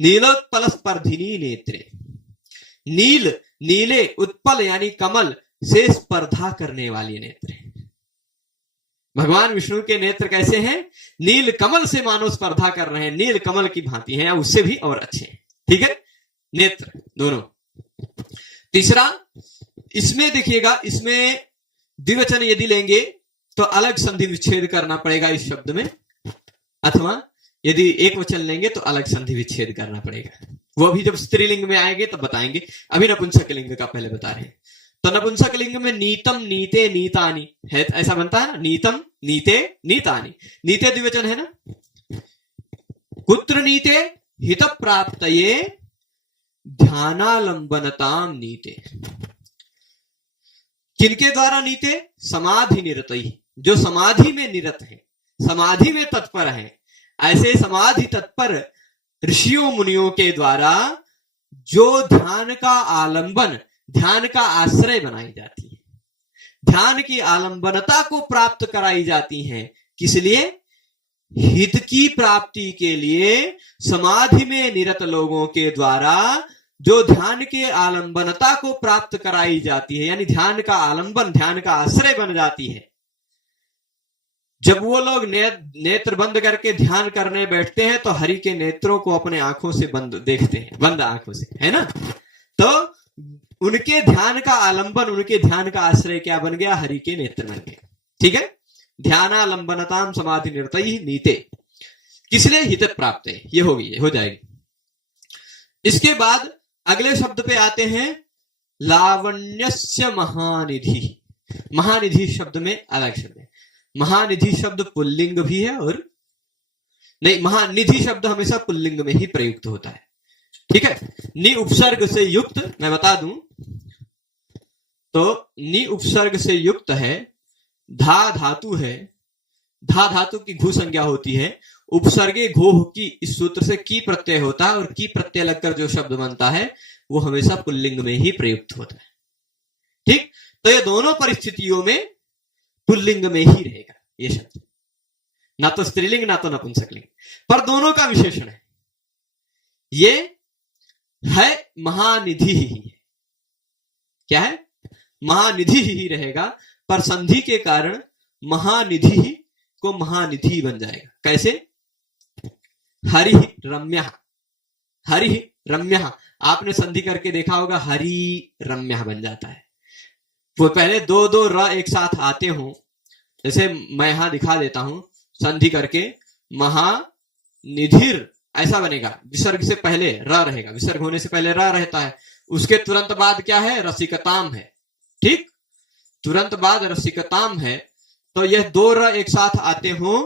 नीलोत्पलस्पर्धिनी नेत्रे, नील नीले, उत्पल यानी कमल से स्पर्धा करने वाली नेत्र। भगवान विष्णु के नेत्र कैसे हैं? नील कमल से मानो स्पर्धा कर रहे हैं, नील कमल की भांति हैं, उससे भी और अच्छे हैं, ठीक है, नेत्र दोनों। तीसरा, इसमें देखिएगा, इसमें द्विवचन यदि लेंगे तो अलग संधि विच्छेद करना पड़ेगा इस शब्द में, अथवा यदि एक वचन लेंगे तो अलग संधि विच्छेद करना पड़ेगा। वो अभी जब स्त्रीलिंग में आएंगे तब बताएंगे, अभी नपुंसकलिंग का पहले बता रहे हैं। तो नपुंसकलिंग में नीतम, नीते, नीतानि है, ऐसा बनता है ना, नीतम, नीते, नीतानि। नीते द्विवचन है ना। कुत्र नीते? हित प्राप्तये ध्यानालंबनताम नीते। किनके द्वारा नीते? समाधि निरतई, जो समाधि में निरत है, समाधि में तत्पर है, ऐसे समाधि तत्पर ऋषियों मुनियों के द्वारा जो ध्यान का आलंबन, ध्यान का आश्रय बनाई जाती है, ध्यान की आलंबनता को प्राप्त कराई जाती है। किस लिए? हित की प्राप्ति के लिए समाधि में निरत लोगों के द्वारा जो ध्यान के आलंबनता को प्राप्त कराई जाती है, यानी ध्यान का आलंबन, ध्यान का आश्रय बन जाती है। जब वो लोग नेत्र बंद करके ध्यान करने बैठते हैं तो हरि के नेत्रों को अपने आंखों से बंद देखते हैं, बंद आंखों से, है ना। तो उनके ध्यान का आलंबन, उनके ध्यान का आश्रय क्या बन गया? हरि के नेत्र बन गए, ठीक है। ध्यानालंबनताम समाधि निरतई नीते, किसलिए? हित प्राप्त है, ये होगी, हो जाएगी। इसके बाद अगले शब्द पे आते हैं, लावण्यस्य महानिधि। महानिधि शब्द में अलग शब्द है। महानिधि शब्द पुल्लिंग भी है और नहीं, महानिधि शब्द हमेशा पुल्लिंग में ही प्रयुक्त होता है, ठीक है। नि उपसर्ग से युक्त, मैं बता दूं तो नि उपसर्ग से युक्त है, धा धातु है, धा धातु की घु संज्ञा होती है, उपसर्गे घोह की, इस सूत्र से की प्रत्यय होता है, और की प्रत्यय लगकर जो शब्द बनता है वो हमेशा पुल्लिंग में ही प्रयुक्त होता है, ठीक। तो ये दोनों परिस्थितियों में पुल्लिंग में ही रहेगा ये शब्द, ना तो स्त्रीलिंग ना तो नपुंसकलिंग, पर दोनों का विशेषण है। ये है महानिधि ही है, क्या है? महानिधि ही रहेगा, पर संधि के कारण महानिधि को महानिधि बन जाएगा। कैसे? हरि रम्य, हरि रम्य, आपने संधि करके देखा होगा, हरि रम्य बन जाता है। वो पहले दो दो र एक साथ आते हो, जैसे मैं यहां दिखा देता हूं, संधि करके महानिधिर ऐसा बनेगा, विसर्ग से पहले र रहेगा, विसर्ग होने से पहले र रहता है, उसके तुरंत बाद क्या है? रसिकताम है, ठीक, तुरंत बाद रसिकताम है। तो यह दो र एक साथ आते हो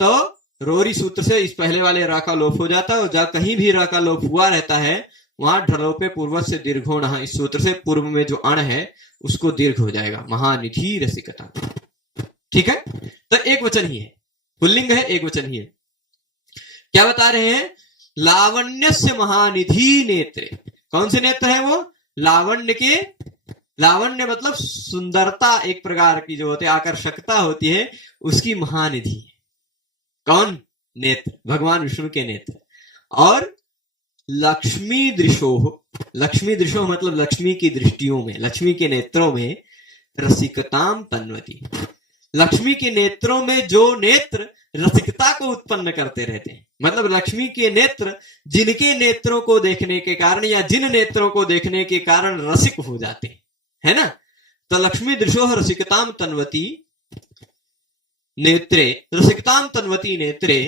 तो रोरी सूत्र से इस पहले वाले र का लोप हो जाता है, और जहां कहीं भी र का लोप हुआ रहता है वहां ढलोपे पूर्व से दीर्घोण, इस सूत्र से पूर्व में जो अण है उसको दीर्घ हो जाएगा, महानिधि रसिकता, ठीक है। तो एक वचन ही है, पुल्लिंग है, एक वचन ही है। क्या बता रहे हैं? लावण्यस्य महानिधि नेत्रे। कौन से नेत्र है वो? लावण्य के, लावण्य मतलब सुंदरता एक प्रकार की जो होती है, आकर्षकता होती है, उसकी महानिधि। कौन? नेत्र, भगवान विष्णु के नेत्र। और लक्ष्मी दृशो, लक्ष्मी दृशो मतलब लक्ष्मी की दृष्टियों में, लक्ष्मी के नेत्रों में रसिकताम तन्वती, लक्ष्मी के नेत्रों में जो नेत्र रसिकता को उत्पन्न करते रहते हैं, मतलब लक्ष्मी के नेत्र जिनके नेत्रों को देखने के कारण या जिन नेत्रों को देखने के कारण रसिक हो जाते हैं, है ना। तो लक्ष्मी दृशो रसिकताम तन्वती नेत्रे, रसिकताम तन्वती नेत्रे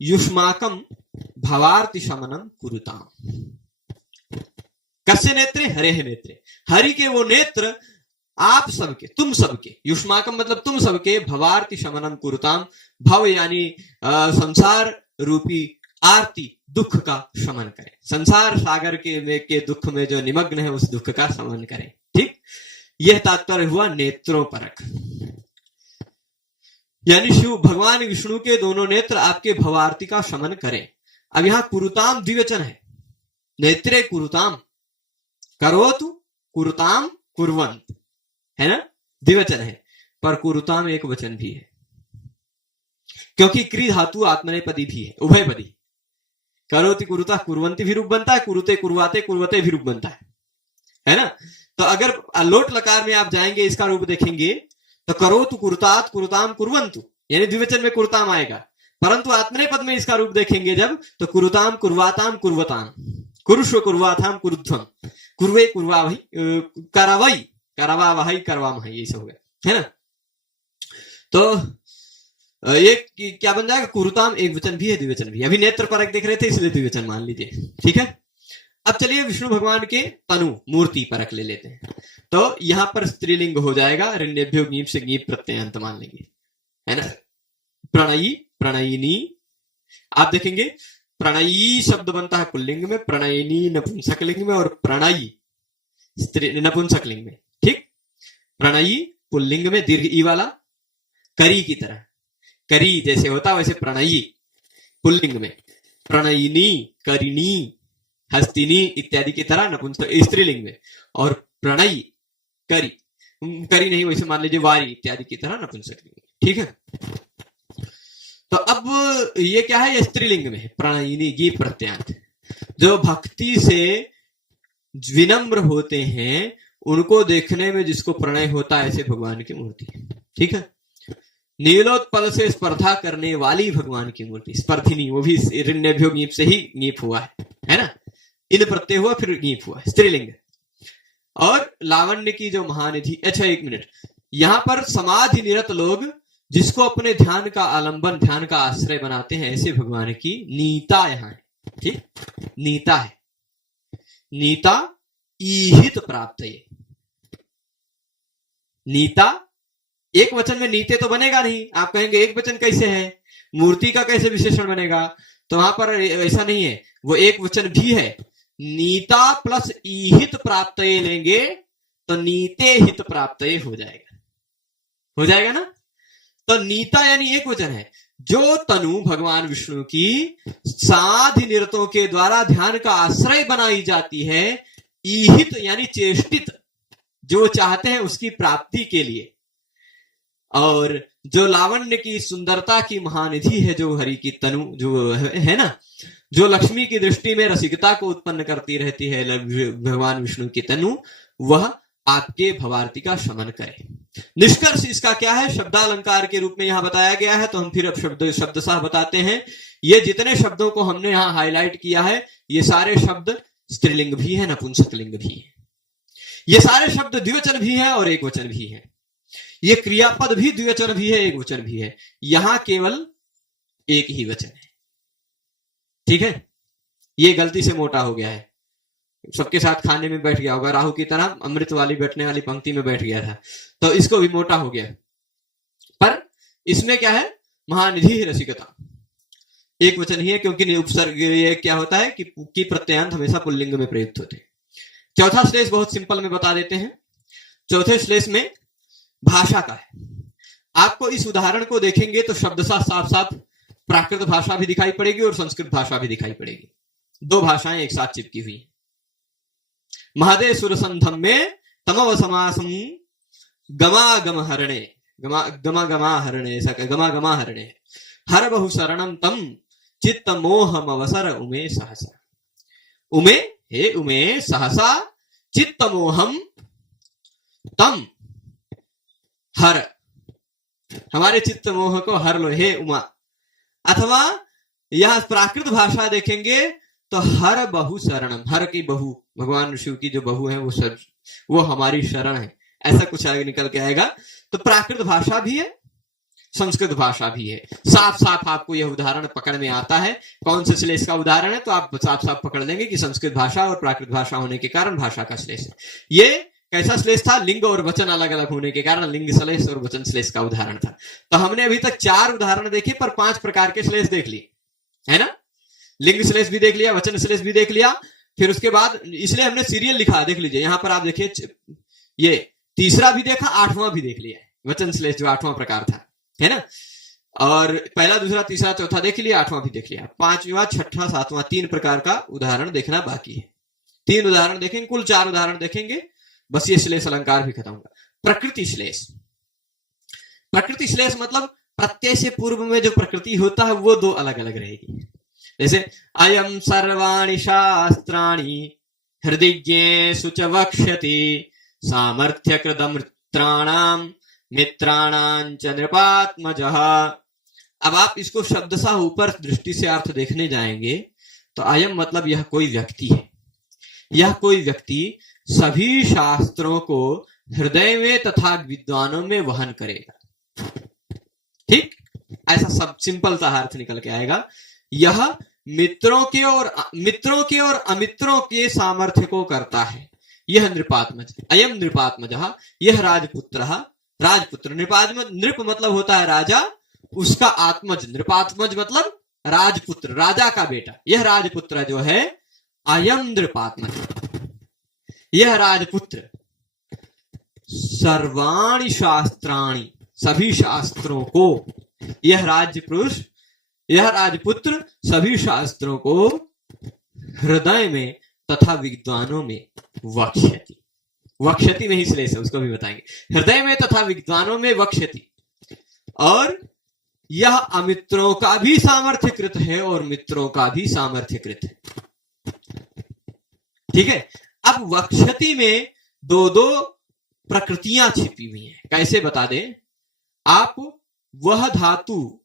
युष्माकम भवार्ति शमनम कुरुताम। कस्य नेत्रे हरे है नेत्रे, हरि के वो नेत्र आप सबके, तुम सबके, युष्माकम मतलब तुम सबके, भवार्ति शमनम कुरुताम, भव यानी संसार रूपी आरती, दुख का शमन करें, संसार सागर के दुख में जो निमग्न है उस दुख का शमन करें। ठीक, यह तात्पर्य हुआ नेत्रों परक, यानी शिव भगवान विष्णु के दोनों नेत्र आपके भवार्ती का शमन करें। अब यहां कुरुताम द्विवचन है, नेत्रे कुरुताम, करोतु कुरुताम कुर्वंत, है ना, द्विवचन है, पर कुरुताम एक वचन भी है, क्योंकि क्री धातु आत्मनेपदी भी है, उभयपदी। करोति कुरुता कुर्वंती भी रूप बनता है, कुरुते कुर्वाते कुर्वते भी रूप बनता है ना। तो अगर लोट लकार में आप जाएंगे, इसका रूप देखेंगे तो करोतु कुरुतात कुरुताम कुर्वंतु, यानी द्विवचन में कुरुताम आएगा, परंतु आत्मनेपद में इसका रूप देखेंगे जब, तो कुरुताम कुर्वाताम कुर्वताम, कुरुष्व कुर्वाथाम कुरुध्वम, कुर्वे कुर्वावही करवई करवावही करवामहि, ये सब हो गया, है ना। तो एक क्या बन जाएगा, कुरुताम एक वचन भी है, द्विवचन भी। अभी नेत्र परक देख रहे थे इसलिए द्विवचन मान लीजिए, ठीक है। अब चलिए विष्णु भगवान के तनु मूर्ति परक ले लेते हैं। तो यहां पर स्त्रीलिंग हो जाएगा, ऋण्यभ्यो गीप से गीप प्रत्ययांत मान लेंगे, है ना। प्रणयी प्रणयिनी, आप देखेंगे प्रणयी शब्द बनता है पुल्लिंग में, प्रणयिनी नपुंसक लिंग में, और प्रणयी स्त्री नपुंसक लिंग में। ठीक, प्रणयी पुल्लिंग में दीर्घ ई वाला, करी की तरह, करी जैसे होता वैसे प्रणयी पुल्लिंग में, प्रणयिनी करिणी हस्तिनी इत्यादि की तरह नपुंसक स्त्रीलिंग में, और प्रणयी करी, करी नहीं वैसे मान लीजिए वारी इत्यादि की तरह नपुंसक लिंग में। ठीक है, तो अब ये क्या है, ये स्त्रीलिंग में है, प्रणयिनी गी प्रत्यांत। जो भक्ति से विनम्र होते हैं उनको देखने में जिसको प्रणय होता है, ऐसे भगवान की मूर्ति। ठीक है, नीलोत्पल से स्पर्धा करने वाली भगवान की मूर्ति, स्पर्धिनी, वो भी ऋण्यभ्यो गीप से ही गीप हुआ है ना, इन प्रत्यय हुआ फिर गीप हुआ, स्त्रीलिंग। और लावण्य की जो महानिधि, अच्छा एक मिनट, यहां पर समाधि निरत लोग जिसको अपने ध्यान का आलंबन, ध्यान का आश्रय बनाते हैं, ऐसे भगवान की नीता यहां है। ठीक, नीता है, नीता ईहित प्राप्त, नीता एक वचन में नीते तो बनेगा नहीं, आप कहेंगे एक वचन कैसे है, मूर्ति का कैसे विशेषण बनेगा, तो वहां पर ऐसा नहीं है, वो एक वचन भी है। नीता प्लस ईहित प्राप्त लेंगे तो नीते हित प्राप्त हो जाएगा, हो जाएगा ना। तो नीता यानी एक वचन है, जो तनु भगवान विष्णु की साधि निरतों के द्वारा ध्यान का आश्रय बनाई जाती है, ईहित यानी चेष्टित, जो चाहते हैं उसकी प्राप्ति के लिए, और जो लावण्य की सुंदरता की महानिधि है, जो हरि की तनु जो है ना, जो लक्ष्मी की दृष्टि में रसिकता को उत्पन्न करती रहती है भगवान विष्णु की तनु, वह आपके भवार्ती का शमन करे। निष्कर्ष इसका क्या है, शब्दालंकार के रूप में यहां बताया गया है। तो हम फिर अब शब्दशः बताते हैं। ये जितने शब्दों को हमने यहां हाईलाइट किया है, ये सारे शब्द स्त्रीलिंग भी है, नपुंसक लिंग भी है। ये सारे शब्द द्विवचन भी है और एक वचन भी है। ये क्रियापद भी द्विवचन भी है, एक वचन भी है। यहां केवल एक ही वचन है। ठीक है, ये गलती से मोटा हो गया है, सबके साथ खाने में बैठ गया होगा, राहु की तरह अमृत वाली बैठने वाली पंक्ति में बैठ गया था, तो इसको भी मोटा हो गया। पर इसमें क्या है, महानिधि रसिकता एक वचन ही है, क्योंकि उपसर्ग ये क्या होता है कि प्रत्ययांत हमेशा पुल्लिंग में प्रयुक्त होते हैं। चौथा श्लेष बहुत सिंपल में बता देते हैं। चौथे श्लेष में भाषा का है। आपको इस उदाहरण को देखेंगे तो शब्दशः साफ साफ प्राकृत भाषा भी दिखाई पड़ेगी और संस्कृत भाषा भी दिखाई पड़ेगी, दो भाषाएं एक साथ चिपकी हुई। महदे सुरसंधम में तमव समासम गमागम हरणे, गमा गमा हरणे हर बहु शरणम तम चित्त मोहम अवसर उमे सहसा। उमे, हे उमे, सहसा चित्त मोहम तम हर, हमारे चित्त मोह को हर लो हे उमा। अथवा यह प्राकृत भाषा देखेंगे तो हर बहु शरणम, हर की बहु, भगवान शिव की जो बहु है वो हमारी शरण है, ऐसा कुछ आगे निकल के आएगा। तो प्राकृत भाषा भी है संस्कृत भाषा भी है। साफ साफ आपको यह उदाहरण पकड़ में आता है। कौन से श्लेष का उदाहरण है, तो आप साफ साफ पकड़ लेंगे कि संस्कृत भाषा और प्राकृत भाषा होने के कारण भाषा का श्लेष है। ये कैसा श्लेष था, लिंग और वचन अलग अलग होने के कारण लिंग श्लेष और वचन श्लेष का उदाहरण था। तो हमने अभी तक 4 उदाहरण देखे पर 5 प्रकार के श्लेष देख लिए, है ना। लिंग श्लेष भी देख लिया, वचन श्लेष भी देख लिया, फिर उसके बाद इसलिए हमने सीरियल लिखा, देख लीजिए यहां पर आप देखिए, ये तीसरा भी देखा, 8वां भी देख लिया, वचन श्लेष जो 8वां प्रकार था, है ना। और पहला, दूसरा, तीसरा, चौथा देख लिया, 8वां भी देख लिया, 5वां, 6ठा, 7वां 3 प्रकार का उदाहरण देखना बाकी है। 3 उदाहरण देखेंगे, कुल 4 उदाहरण देखेंगे, बस ये श्लेष अलंकार भी खत्म होगा। प्रकृति श्लेष, प्रकृति श्लेष मतलब प्रत्यय से पूर्व में जो प्रकृति होता है वो 2 अलग अलग रहेगी। जैसे अयम सर्वाणि शास्त्राणि हृदयेषु च वक्ष्यति सामर्थ्यकृतमित्राणां मित्राणां च नृपात्मजः। अब आप इसको शब्दशः ऊपर दृष्टि से अर्थ देखने जाएंगे तो अयम मतलब यह कोई व्यक्ति है, यह कोई व्यक्ति सभी शास्त्रों को हृदय में तथा विद्वानों में वहन करेगा। ठीक, ऐसा सब सिंपल सा अर्थ निकल के आएगा। यह मित्रों के और अमित्रों के सामर्थ्य को करता है। यह नृपात्मज, अयम नृपात्मज, यह राजपुत्र, राजपुत्र नृपात्मज, नृप मतलब होता है राजा, उसका आत्मज, नृपात्मज मतलब राजपुत्र, राजा का बेटा। यह राजपुत्र जो है अयम नृपात्मज, यह राजपुत्र सर्वाणि शास्त्राणि, सभी शास्त्रों को, यह राजपुरुष, यह राजपुत्र सभी शास्त्रों को हृदय में तथा विद्वानों में वक्ष्यति, वक्ष्यति नहीं श्लेष है, उसको भी बताएंगे, हृदय में तथा विद्वानों में वक्ष्यति। और यह अमित्रों का भी सामर्थ्यकृत है और मित्रों का भी सामर्थ्यकृत है। ठीक है, अब वक्ष्यति में 2 प्रकृतियां छिपी हुई हैं। कैसे बता दें, आप वह धातु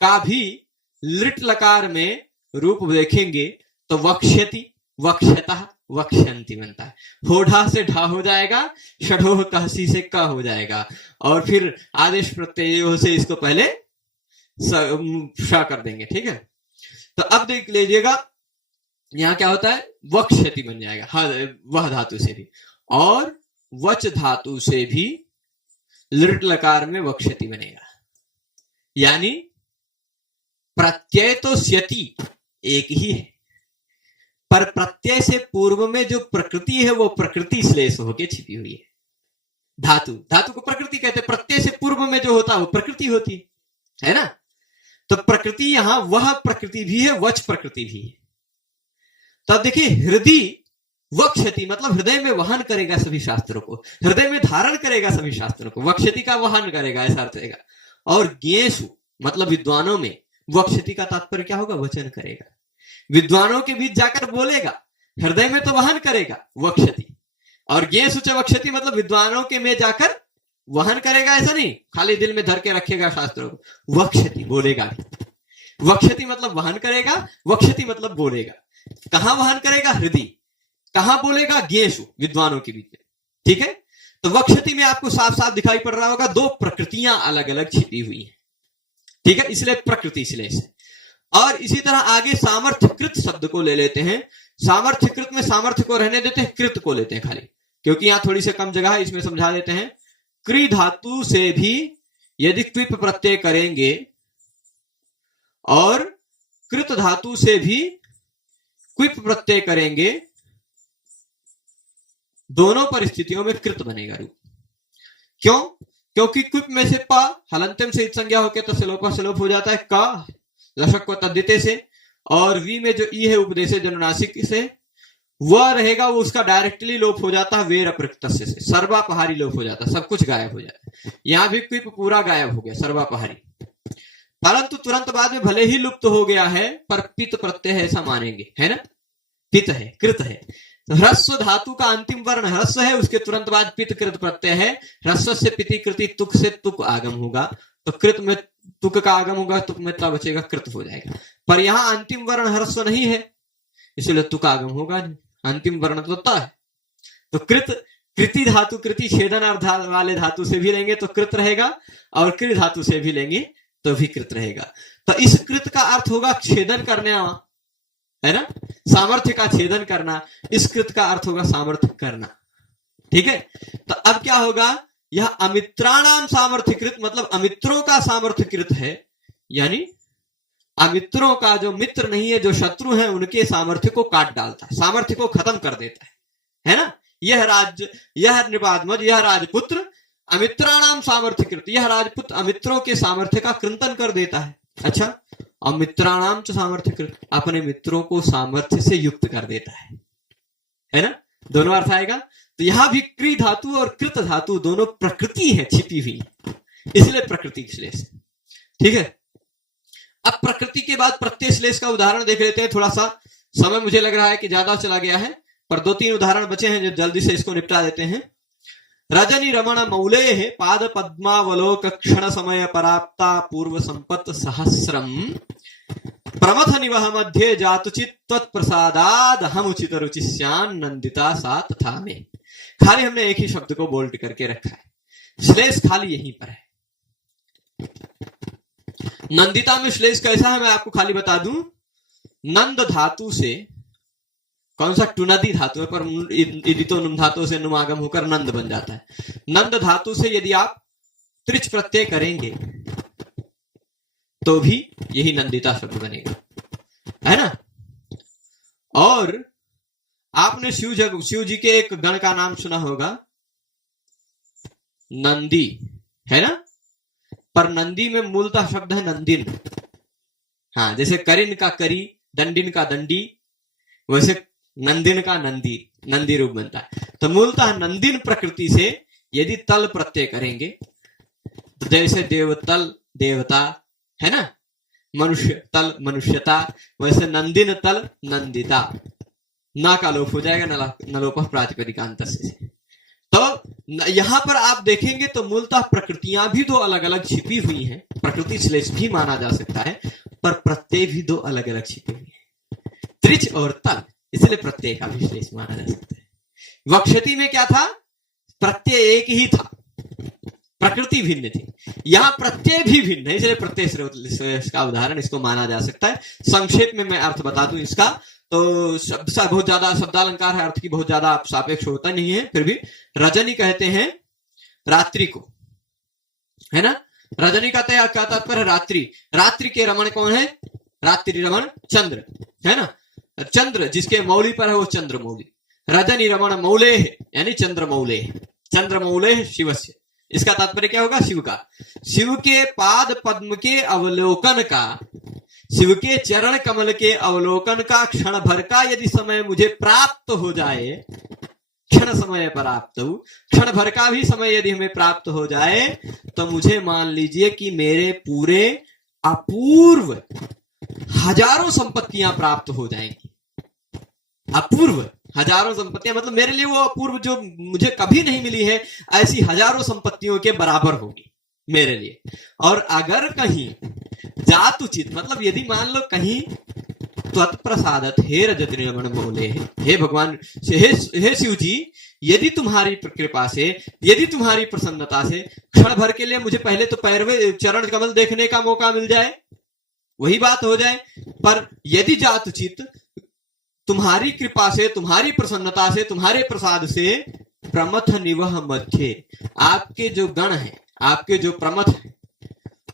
का भी लिट लकार में रूप देखेंगे तो वक्ष्यति, वक्ष्यतः, वक्ष्यन्ति बनता है। होढ़ा से ढा हो जाएगा, षढ़ोह कहसी से क हो जाएगा, और फिर आदेश प्रत्ययों से इसको पहले श कर देंगे। ठीक है, तो अब देख लीजिएगा यहां क्या होता है, वक्ष्यति बन जाएगा, वह धातु से भी, और वच धातु से भी लिट लकार में वक्ष्यति बनेगा। यानी प्रत्यय तो स्यति एक ही है, पर प्रत्यय से पूर्व में जो प्रकृति है वो प्रकृति श्लेष होके छिपी हुई है। धातु, धातु को प्रकृति कहते हैं, प्रत्यय से पूर्व में जो होता है वो प्रकृति होती है ना। तो प्रकृति यहां वह प्रकृति भी है, वच प्रकृति भी है। तब देखिए, हृदय वक्ष्यति मतलब हृदय में वहन करेगा सभी शास्त्रों को, हृदय में धारण करेगा सभी शास्त्रों को, वक्ष्यति का वहन करेगा, ऐसा अर्थ रहेगा। और ज्ञेषु मतलब विद्वानों में, वक्ष्यति का तात्पर्य क्या होगा, वचन करेगा, विद्वानों के बीच जाकर बोलेगा, हृदय में तो वहन करेगा वक्ष्यति, और ज्ञेषु च वक्ष्यति मतलब विद्वानों के में जाकर वहन करेगा, ऐसा नहीं खाली दिल में धर के रखेगा शास्त्रों को, वक्ष्यति बोलेगा भी। वक्ष्यति मतलब वहन करेगा, वक्ष्यति मतलब बोलेगा। कहां वहन करेगा, हृदय, कहां बोलेगा, ज्ञेषु विद्वानों के बीच में। ठीक है, तो वक्ष्यति में आपको साफ साफ दिखाई पड़ रहा होगा 2 प्रकृतियां अलग अलग छिपी हुई हैं। ठीक है, इसलिए प्रकृति श्लेष है। और इसी तरह आगे सामर्थ्यकृत शब्द को ले लेते हैं। सामर्थ्यकृत में सामर्थ्य को रहने देते हैं, कृत को लेते हैं खाली, क्योंकि यहां थोड़ी सी कम जगह है, इसमें समझा देते हैं। क्री धातु से भी यदि क्विप प्रत्यय करेंगे और कृत धातु से भी क्विप प्रत्यय करेंगे, दोनों परिस्थितियों में कृत बनेगा रूप। क्यों? क्योंकि क्विप में से प हलंतम से संज्ञा होकर तो सलोप हो जाता है, का लशक को तद्दिते से, और वी में जो ई है उपदेश जनुनासिक से वह रहेगा, वो उसका डायरेक्टली लोप हो जाता है, वेर अप्रकृत से सर्वापहारी लोप हो जाता है, सब कुछ गायब हो जाता है। यहां भी क्विप पूरा गायब हो गया, सर्वापहारी, परंतु तुरंत बाद में भले ही लुप्त हो गया है पर पित प्रत्यय है, ऐसा मानेंगे, है ना। पित है, कृत है, तो ह्रस्व धातु का अंतिम वर्ण ह्रस्व है, उसके तुरंत बाद पित कृत प्रत्यय है। ह्रस्व से पिति कृति, तुक से तुक आगम होगा, तो कृत में तुक का आगम होगा, तुक में ता बचेगा, कृत हो जाएगा। पर यहां अंतिम वर्ण ह्रस्व नहीं है, इसलिए तुक आगम होगा नहीं, अंतिम वर्ण तो ता है। तो कृत कृति धातु, कृति छेदन अर्थ वाले धातु से भी लेंगे तो कृत रहेगा, और कृ धातु से भी लेंगे तो भी कृत रहेगा। तो इस कृत का अर्थ होगा छेदन करने, है ना, सामर्थ्य का छेदन करना। इस कृत का अर्थ होगा सामर्थ्य करना। ठीक है, तो अब क्या होगा, यह अमित्राणाम सामर्थ्य कृत, मतलब अमित्रों का सामर्थ्य कृत है, यानी अमित्रों का, जो मित्र नहीं है, जो शत्रु है, उनके सामर्थ्य को काट डालता है, सामर्थ्य को खत्म कर देता है ना। यह राज्य, यह नृपात्मज, यह राजपुत्र अमित्राणाम सामर्थ्य कृत, यह राजपुत्र अमित्रों के सामर्थ्य का कृंतन कर देता है। अच्छा, अमित्राणाम च सामर्थ्य कृत, अपने मित्रों को सामर्थ्य से युक्त कर देता है ना, दोनों अर्थ आएगा। तो यहां भी क्री धातु और कृत धातु दोनों प्रकृति है, छिपी हुई, इसलिए प्रकृति श्लेष। ठीक है, अब प्रकृति के बाद प्रत्यय श्लेष का उदाहरण देख लेते हैं। थोड़ा सा समय मुझे लग रहा है कि ज्यादा चला गया है, पर 2-3 उदाहरण बचे हैं जो जल्दी से इसको निपटा देते हैं। रजनी रमण मौले पाद पद्मावलोक क्षण समय पराप्ता पूर्व संपत सहस्रम प्रमथ निवह मध्य जातुचित तत्प्रसादाद हम उचित रुचिस्यान नंदिता सा तथा में। खाली हमने एक ही शब्द को बोल्ड करके रखा है, श्लेष खाली यहीं पर है। नंदिता में श्लेष कैसा है मैं आपको खाली बता दूं। नंद धातु से, कौन सा, टुनदी धातु है, पर इदितो नुम धातु से नुमागम होकर नंद बन जाता है। नंद धातु से यदि आप त्रिच प्रत्यय करेंगे तो भी यही नंदिता शब्द बनेगा, है ना। और आपने शिव जी के एक गण का नाम सुना होगा, नंदी, है ना, पर नंदी में मूलतः शब्द है नंदिन। हाँ, जैसे करिन का करी, दंडिन का दंडी, वैसे नंदिन का नंदी, नंदी रूप बनता है। तो मूलतः नंदिन प्रकृति से यदि तल प्रत्यय करेंगे तो जैसे देवतल देवता, है ना, मनुष्य तल मनुष्यता, वैसे नंदिन तल नंदिता, ना का लोप हो जाएगा, नलोप प्रातिपदिकांत से। तो यहां पर आप देखेंगे तो मूलतः प्रकृतियां भी दो अलग अलग छिपी हुई हैं, प्रकृति श्लेष भी माना जा सकता है, पर प्रत्यय भी दो अलग अलग छिपे हुए हैं, त्रिच और तल, इसलिए प्रत्यय का भी श्लेष माना जा सकता है। वक्षति में क्या था, प्रत्यय एक ही था, प्रकृति भिन्न थी, यहां प्रत्यय भी भिन्न है, इसलिए प्रत्यय श्लेष का उदाहरण इसको माना जा सकता है। संक्षेप में मैं अर्थ बता दूं इसका, तो शब्द सा बहुत ज्यादा शब्दालंकार है, अर्थ की बहुत ज्यादा सापेक्ष होता नहीं है, फिर भी रजनी कहते हैं रात्रि को, है ना। रजनी का क्या तात्पर्य, रात्रि। रात्रि के रमण कौन है, रात्रि रमण चंद्र, है ना, चंद्र जिसके मौली पर है वो चंद्र मौली। रजनी रमण मौले है, यानी चंद्र मौले, चंद्र मौले शिवस्य। इसका तात्पर्य क्या होगा, शिव का, शिव के पाद पद्म के अवलोकन का, शिव के चरण कमल के अवलोकन का क्षण भर का यदि समय मुझे प्राप्त हो जाए, क्षण समय प्राप्त, क्षण भर का भी समय यदि हमें प्राप्त हो जाए, तो मुझे मान लीजिए कि मेरे पूरे अपूर्व हजारों संपत्तियां प्राप्त हो जाएंगी। अपूर्व हजारों संपत्तियां, मतलब मेरे लिए वो अपूर्व जो मुझे कभी नहीं मिली है, ऐसी हजारों संपत्तियों के बराबर होगी मेरे लिए। और अगर कहीं जातुचित, मतलब यदि मान लो कहीं त्वत्प्रसादत हे रजत रमण बोले, हे भगवान, हे शिव जी, यदि तुम्हारी कृपा से, यदि तुम्हारी प्रसन्नता से क्षण भर के लिए मुझे पहले तो पैरवे चरण कमल देखने का मौका मिल जाए, वही बात हो जाए। पर यदि जातुचित, तुम्हारी कृपा से, तुम्हारी प्रसन्नता से, तुम्हारे प्रसाद से प्रमथ निवह मध्य, आपके जो गण है, आपके जो प्रमथ है,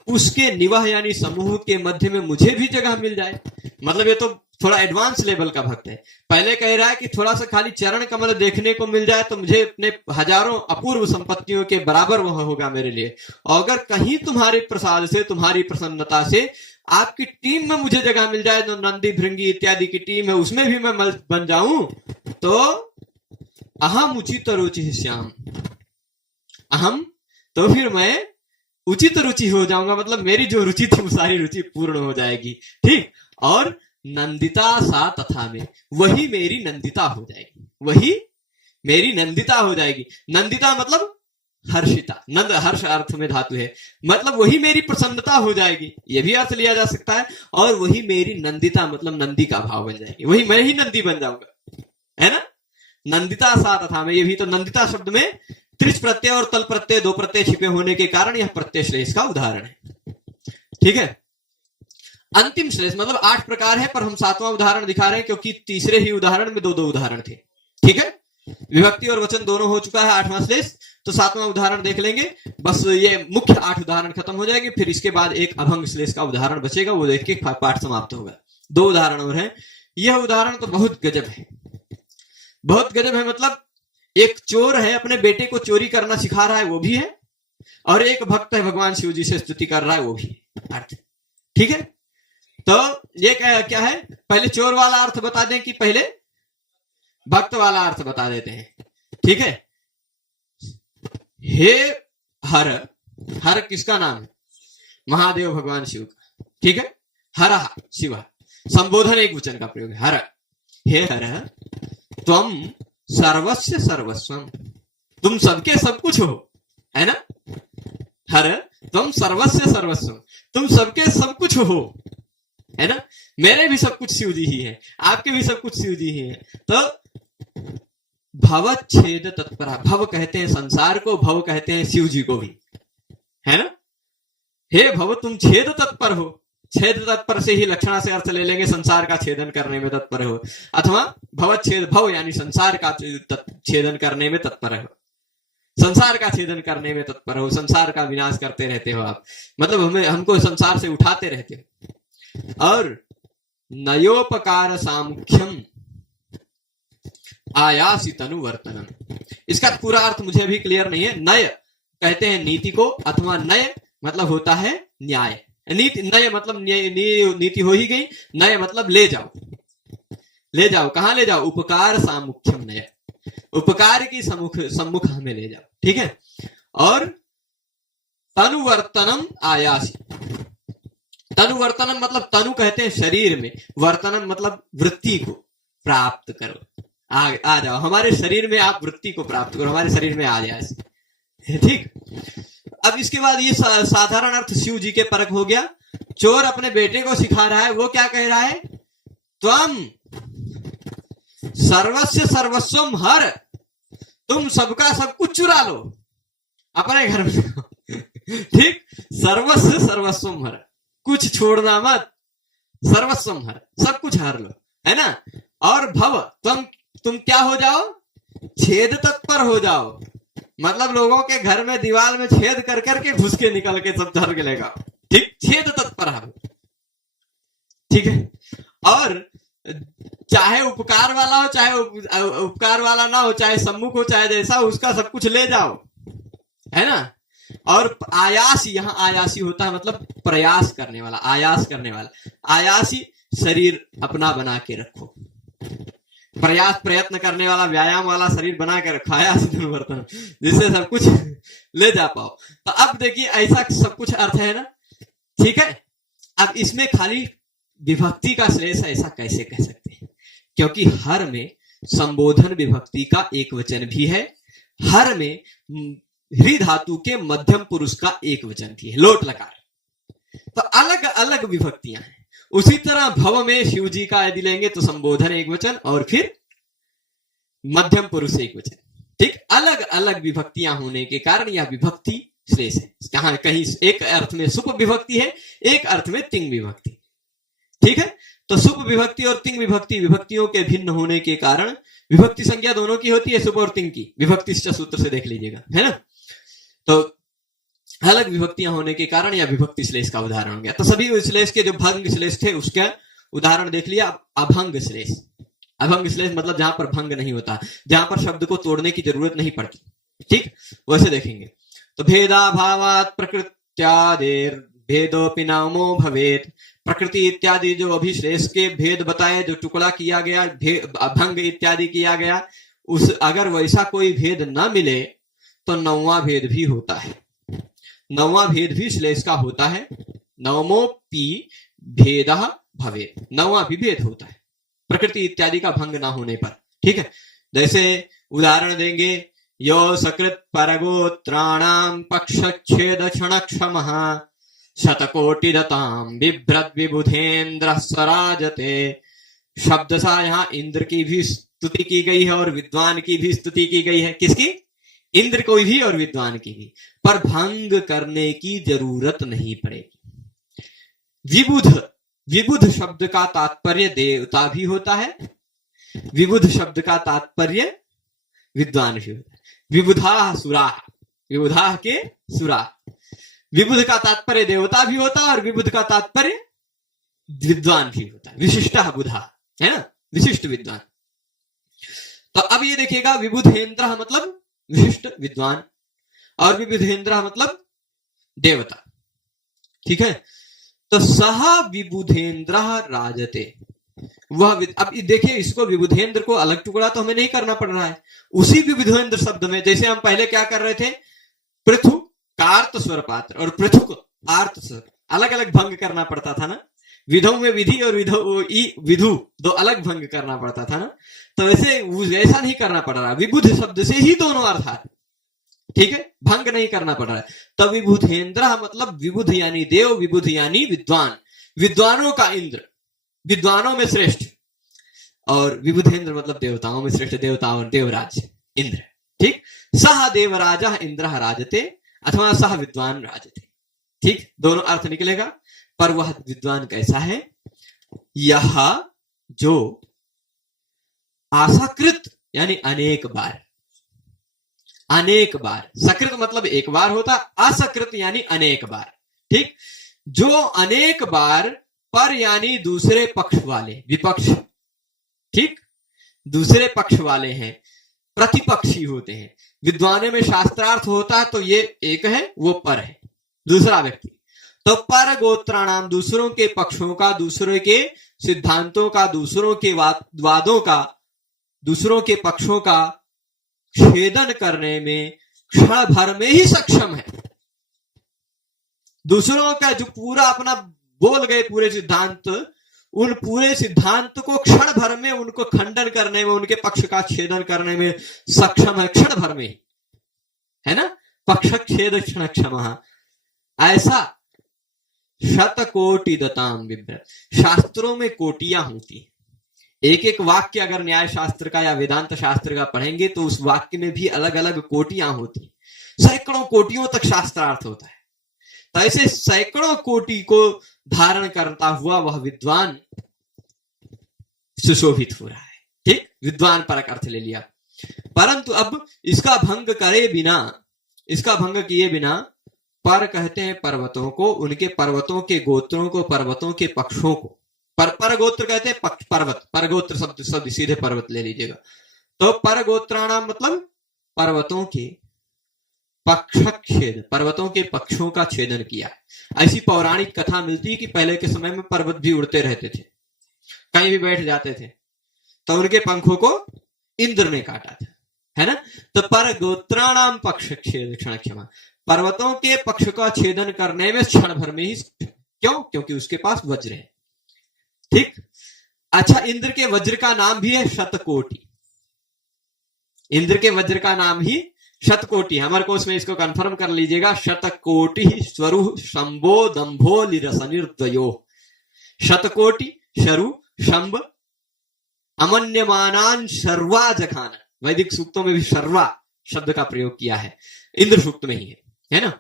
उसके निवह यानी समूह के मध्य में मुझे भी जगह मिल जाए। मतलब ये तो थोड़ा एडवांस लेवल का भक्त है। पहले कह रहा है कि थोड़ा सा खाली चरण कमल देखने को मिल जाए तो मुझे अपने हजारों अपूर्व संपत्तियों के बराबर वह होगा मेरे लिए। और अगर कहीं तुम्हारे प्रसाद से, तुम्हारी प्रसन्नता से आपकी टीम में मुझे जगह मिल जाए, जो नंदी भृंगी इत्यादि की टीम है उसमें भी मैं बन जाऊं, तो अहम उचित रुचि श्याम, अहम, तो फिर मैं उचित रुचि हो जाऊंगा, मतलब मेरी जो रुचि थी वो सारी रुचि पूर्ण हो जाएगी। ठीक, और नंदिता सा तथा में, वही मेरी नंदिता हो जाएगी, वही मेरी नंदिता हो जाएगी। नंदिता मतलब हर्षिता, नंद हर्ष अर्थ में धातु है, मतलब वही मेरी प्रसन्नता हो जाएगी, यह भी अर्थ लिया जा सकता है। और वही मेरी नंदिता मतलब नंदी का भाव बन जाएगी, वही मैं ही नंदी बन जाऊंगा, है ना। नंदिता सा तथा में, ये भी तो नंदिता शब्द में त्रिच प्रत्यय और तल प्रत्यय, दो प्रत्यय छिपे होने के कारण यह प्रत्यय श्लेष का उदाहरण है। ठीक है, अंतिम श्लेष मतलब 8 प्रकार है, पर हम 7वां उदाहरण दिखा रहे हैं क्योंकि तीसरे ही उदाहरण में 2-2 उदाहरण थे। ठीक है, विभक्ति और वचन दोनों हो चुका है 8वां श्लेष, तो 7वां उदाहरण देख लेंगे। बस ये मुख्य 8 उदाहरण खत्म हो जाएंगे, फिर इसके बाद एक अभंग श्लेष का उदाहरण बचेगा, वो देख के पाठ समाप्त होगा। 2 उदाहरण और हैं। यह उदाहरण तो बहुत गजब है, बहुत गजब है। मतलब एक चोर है, अपने बेटे को चोरी करना सिखा रहा है, वो भी है, और एक भक्त है, भगवान शिव जी से स्तुति कर रहा है, वो भी अर्थ। ठीक है, तो ये क्या है, पहले चोर वाला अर्थ बता दें कि पहले भक्त वाला अर्थ बता देते हैं। ठीक है, हे हर, हर किसका नाम है? महादेव भगवान शिव का। ठीक है, हर शिव, संबोधन एक वचन का प्रयोग है, हर। हे हर त्वम सर्वस्य सर्वस्वम, तुम सबके सब कुछ हो, है ना। हर तुम सर्वस्य सर्वस्वम, तुम सबके सब कुछ हो, है ना। मेरे भी सब कुछ शिव जी ही है, आपके भी सब कुछ शिव जी ही है। तो भवच्छेद तत्परा, भव कहते हैं संसार को, भव कहते हैं शिव जी को भी, है ना। हे भव तुम छेद तत्पर हो, छेद तत्पर से ही लक्षणा से अर्थ ले लेंगे, संसार का छेदन करने में तत्पर हो, अथवा भवच्छेद, भव यानी संसार का छेदन करने में तत्पर हो, संसार का छेदन करने में तत्पर हो, संसार का विनाश करते रहते हो आप, मतलब हमको संसार से उठाते रहते हो। और नयोपकार सामुख्यम आयासी तनुवर्तनम, इसका पूरा अर्थ मुझे अभी क्लियर नहीं है। नय कहते हैं नीति को, अथवा नय मतलब होता है न्याय, नीति, नय मतलब नीति हो ही गई, नय मतलब ले जाओ, ले जाओ, कहां ले जाओ? उपकार सामुख्यम नय, उपकार की सम्मुख हमें ले जाओ। ठीक है, और तनुवर्तनम आयासी, तनुवर्तनम मतलब तनु कहते हैं शरीर में, वर्तनम मतलब वृत्ति को प्राप्त करो, आ जाओ हमारे शरीर में, आप वृत्ति को प्राप्त करो, हमारे शरीर में आ जाए। ठीक, अब इसके बाद ये साधारण अर्थ शिव जी के परक हो गया। चोर अपने बेटे को सिखा रहा है, वो क्या कह रहा है? त्वम सर्वस्य सर्वस्वम हर, तुम सबका सब कुछ चुरा लो अपने घर में। ठीक, सर्वस्य सर्वस्वम हर, कुछ छोड़ना मत, सर्वस्वम हर, सब कुछ हर लो, है ना। और भव तुम क्या हो जाओ? छेद तत्पर हो जाओ, मतलब लोगों के घर में दीवार में छेद कर करके घुस के निकल के सब धर के लेगा। ठीक, छेद तत्पर हो। ठीक है, और चाहे उपकार वाला हो, चाहे उपकार वाला ना हो, चाहे सम्मुख हो, चाहे जैसा, उसका सब कुछ ले जाओ, है ना। और आयासी, यहाँ आयासी होता है मतलब प्रयास करने वाला, आयास करने वाला, आयासी शरीर अपना बना के रखो, प्रयास प्रयत्न करने वाला, व्यायाम वाला शरीर बना के रखा है बर्तन, जिससे सब कुछ ले जा पाओ। तो अब देखिए ऐसा सब कुछ अर्थ है ना। ठीक है, अब इसमें खाली विभक्ति का श्लेष है, ऐसा कैसे कह सकते हैं? क्योंकि हर में संबोधन विभक्ति का एक वचन भी है, हर में हृ धातु के मध्यम पुरुष का एक वचन भी है, लोट लकार, तो अलग अलग विभक्तियां हैं। उसी तरह भव में शिव जी का यदि लेंगे तो संबोधन एक वचन और फिर मध्यम पुरुष एक वचन। ठीक, अलग अलग विभक्तियां होने के कारण यह विभक्ति श्लेष है। कहां कहीं एक अर्थ में सुप विभक्ति है, एक अर्थ में तिंग विभक्ति। ठीक है, तो सुप विभक्ति और तिंग विभक्ति, विभक्तियों के भिन्न होने के कारण विभक्ति संज्ञा दोनों की होती है, सुप और तिंग की, विभक्ति सूत्र से देख लीजिएगा, है ना। तो अलग विभक्तियां होने के कारण यह विभक्ति श्लेष का उदाहरण हो गया। तो सभी श्लेष के जो भंग श्लेष थे उसका उदाहरण देख लिया। अभंग श्लेष, अभंग श्लेष मतलब जहां पर भंग नहीं होता, जहां पर शब्द को तोड़ने की जरूरत नहीं पड़ती। ठीक, वैसे देखेंगे तो भेदाभावात प्रकृत्यादेर भेदोपि नामो भवेत, प्रकृति इत्यादि जो अभी श्लेष के भेद बताए, जो टुकड़ा किया गया, अभंग इत्यादि किया गया, उस अगर वैसा कोई भेद न मिले तो नौवां भेद भी होता है, नौवां भेद भी श्लेष का होता है। नवमोपि भेदः भवेत्, नौवां भी भेद होता है प्रकृति इत्यादि का भंग ना होने पर। ठीक है, जैसे उदाहरण देंगे, यो सकृत परगोत्राणाम पक्षच्छेद क्षणक्षमः शतकोटिदताम बिभ्रत विबुधेन्द्र स्वराजते। शब्द सा यहाँ इंद्र की भी स्तुति की गई है और विद्वान की भी स्तुति की गई है। किसकी? इंद्र को भी और विद्वान की भी, पर भंग करने की जरूरत नहीं पड़ेगी। विबुध, विबुध शब्द का तात्पर्य देवता भी होता है, विबुध शब्द का तात्पर्य विद्वान भी होता है। विबुधा सुरा, विबुधा के सुरा, विबुध का तात्पर्य देवता भी होता है और विबुध का तात्पर्य विद्वान भी होता है। विशिष्ट बुधा है ना, विशिष्ट विद्वान। तो अब ये देखिएगा, विबुधेन्द्र मतलब विशिष्ट विद्वान और विबुधेन्द्र मतलब देवता। ठीक है, तो सह विबुधेन्द्र राजते, वह अब देखिए, इसको विबुधेन्द्र को अलग टुकड़ा तो हमें नहीं करना पड़ रहा है। उसी विबुधेन्द्र शब्द में जैसे हम पहले क्या कर रहे थे, पृथु कार्त स्वर पात्र और पृथुक आर्त स्वर, अलग अलग भंग करना पड़ता था ना। विधौ में विधि और विधु दो अलग भंग करना पड़ता था ना। तो वैसे ऐसा नहीं करना पड़ रहा, विबुध शब्द से ही दोनों अर्थ आ रहे। ठीक है, भंग नहीं करना पड़ रहा है। तो विबुधेन्द्र मतलब विबुध यानी देव, विबुध यानी विद्वान, विद्वानों का इंद्र, विद्वानों में श्रेष्ठ, और विबुधेन्द्र मतलब देवताओं में श्रेष्ठ, देवताओं देवराज इंद्र। ठीक, सह देवराज इंद्र राजते अथवा सह विद्वान राजते। ठीक, दोनों अर्थ निकलेगा। पर वह विद्वान कैसा है? यह जो असकृत यानी अनेक बार, अनेक बार, सकृत मतलब एक बार होता, असकृत यानी अनेक बार। ठीक, जो अनेक बार पर यानी दूसरे पक्ष वाले, विपक्ष, ठीक, दूसरे पक्ष वाले हैं, प्रतिपक्षी होते हैं। विद्वानों में शास्त्रार्थ होता है तो ये एक है, वो पर है, दूसरा व्यक्ति। तो पर गोत्राणाम, दूसरों के पक्षों का, दूसरों के सिद्धांतों का, दूसरों के वादों का, दूसरों के पक्षों का छेदन करने में क्षण भर में ही सक्षम है। दूसरों का जो पूरा अपना बोल गए पूरे सिद्धांत, उन पूरे सिद्धांत को क्षण भर में उनको खंडन करने में, उनके पक्ष का छेदन करने में सक्षम है, क्षण भर में, है ना। पक्ष छेद क्षण क्षम, ऐसा शतकोटि दताम विभ्रत, शास्त्रों में कोटियां होती हैं। एक एक वाक्य अगर न्याय शास्त्र का या वेदांत शास्त्र का पढ़ेंगे तो उस वाक्य में भी अलग अलग कोटियां होती हैं, सैकड़ों कोटियों तक शास्त्रार्थ होता है। तो ऐसे सैकड़ों कोटि को धारण करता हुआ वह विद्वान सुशोभित हो रहा है। ठीक, विद्वान परक अर्थ ले लिया। परंतु अब इसका भंग करे बिना, इसका भंग किए बिना, पर कहते हैं पर्वतों को, उनके पर्वतों के गोत्रों को, पर्वतों के पक्षों को। पर गोत्र कहते हैं पक्ष, पर्वत, पर गोत्र शब्द सीधे पर्वत ले लीजिएगा। तो पर गोत्राणाम मतलब पर्वतों के पक्ष छेद, पर्वतों के पक्षों का छेदन किया। ऐसी पौराणिक कथा मिलती है कि पहले के समय में पर्वत भी उड़ते रहते थे, कहीं भी बैठ जाते थे, तो उनके पंखों को इंद्र ने काटा था, है ना। तो पर गोत्राणाम पक्ष छेद क्षण क्षमा, पर्वतों के पक्ष का छेदन करने में क्षण भर में ही, क्यों? क्योंकि उसके पास वज्र है। ठीक, अच्छा, इंद्र के वज्र का नाम भी है शतकोटि, इंद्र के वज्र का नाम ही शतकोटि। हमारे कोर्स में इसको कंफर्म कर लीजिएगा, शतकोटि स्वरु शंभो दंभो लिरसनिर्द्वयो। शतकोटि शरु शंभ अमन्यमानान शर्वा जखान, वैदिक सूक्तों में भी शर्वा शब्द का प्रयोग किया है, इंद्र सूक्त में ही है ना।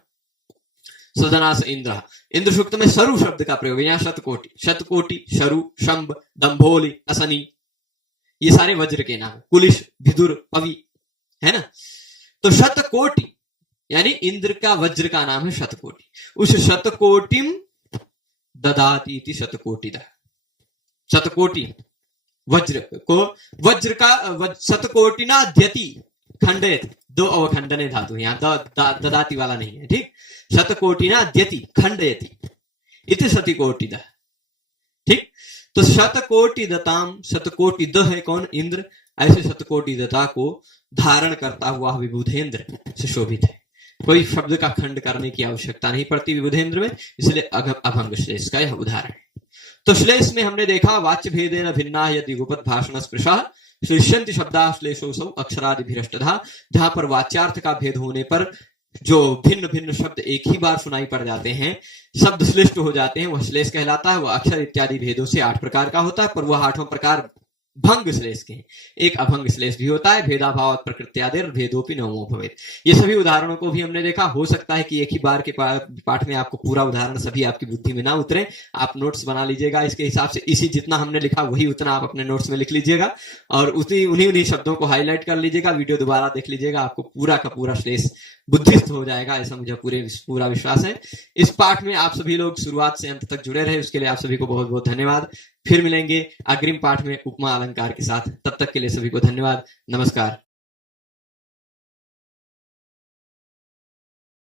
सदनास इंद्र, इंद्र सूक्त में सरु शब्द का प्रयोग है, यहाँ शतकोटि, शतकोटि, शरु, शंभ, दंभोली, असनी, ये सारे वज्र के नाम, कुलिश, भिदुर, पवि, है ना। तो शतकोटि यानी इंद्र का वज्र का नाम है शतकोटि। उस शतकोटिम ददाति इति शतकोटिदा, शतकोटि वज्र को, वज्र का शतकोटिना द्यति खंडित, दो अवखंडने धातु, यहाँ ददाति वाला नहीं है। ठीक, शतकोटिना द्यति खंडयति इति शतकोटिदा। ठीक, तो शतकोटि दताम, शतकोटि द है कौन? इंद्र। ऐसे शतकोटि दता को धारण करता हुआ विबुधेन्द्र सुशोभित है। कोई शब्द का खंड करने की आवश्यकता नहीं पड़ती विबुधेन्द्र में, इसलिए अभंग श्लेष का यह उदाहरण है। तो श्लेष में हमने देखा वाच्य भेदेन भिन्ना यदि गुपत भाषण स्पृशः श्लिष्यन्ति शब्दा श्लेषोऽसौ अक्षरादिभिरष्टधा, जहां पर वाच्यार्थ का भेद होने पर जो भिन्न भिन्न शब्द एक ही बार सुनाई पड़ जाते हैं, शब्द श्लिष्ट हो जाते हैं, वह श्लेष कहलाता है। वह अक्षर इत्यादि भेदों से 8 प्रकार का होता है, पर वह 8वां प्रकार भंग श्लेष के हैं, एक अभंग श्लेष भी होता है। भेदाभाव प्रकृत्यादिर भेदोपि नवमो भवेत्। ये सभी उदाहरणों को भी हमने देखा। हो सकता है कि एक ही बार के पाठ में आपको पूरा उदाहरण सभी आपकी बुद्धि में ना उतरे, आप नोट्स बना लीजिएगा इसके हिसाब से। इसी जितना हमने लिखा वही उतना आप अपने नोट्स में लिख लीजिएगा और उन्हीं शब्दों को हाईलाइट कर लीजिएगा। वीडियो दोबारा देख लीजिएगा, आपको पूरा का पूरा श्लेष बुद्धिस्त हो जाएगा, ऐसा मुझे पूरा विश्वास है। इस पाठ में आप सभी लोग शुरुआत से अंत तक जुड़े रहे, उसके लिए आप सभी को बहुत बहुत धन्यवाद। फिर मिलेंगे अग्रिम पाठ में उपमा अलंकार के साथ। तब तक के लिए सभी को धन्यवाद। नमस्कार।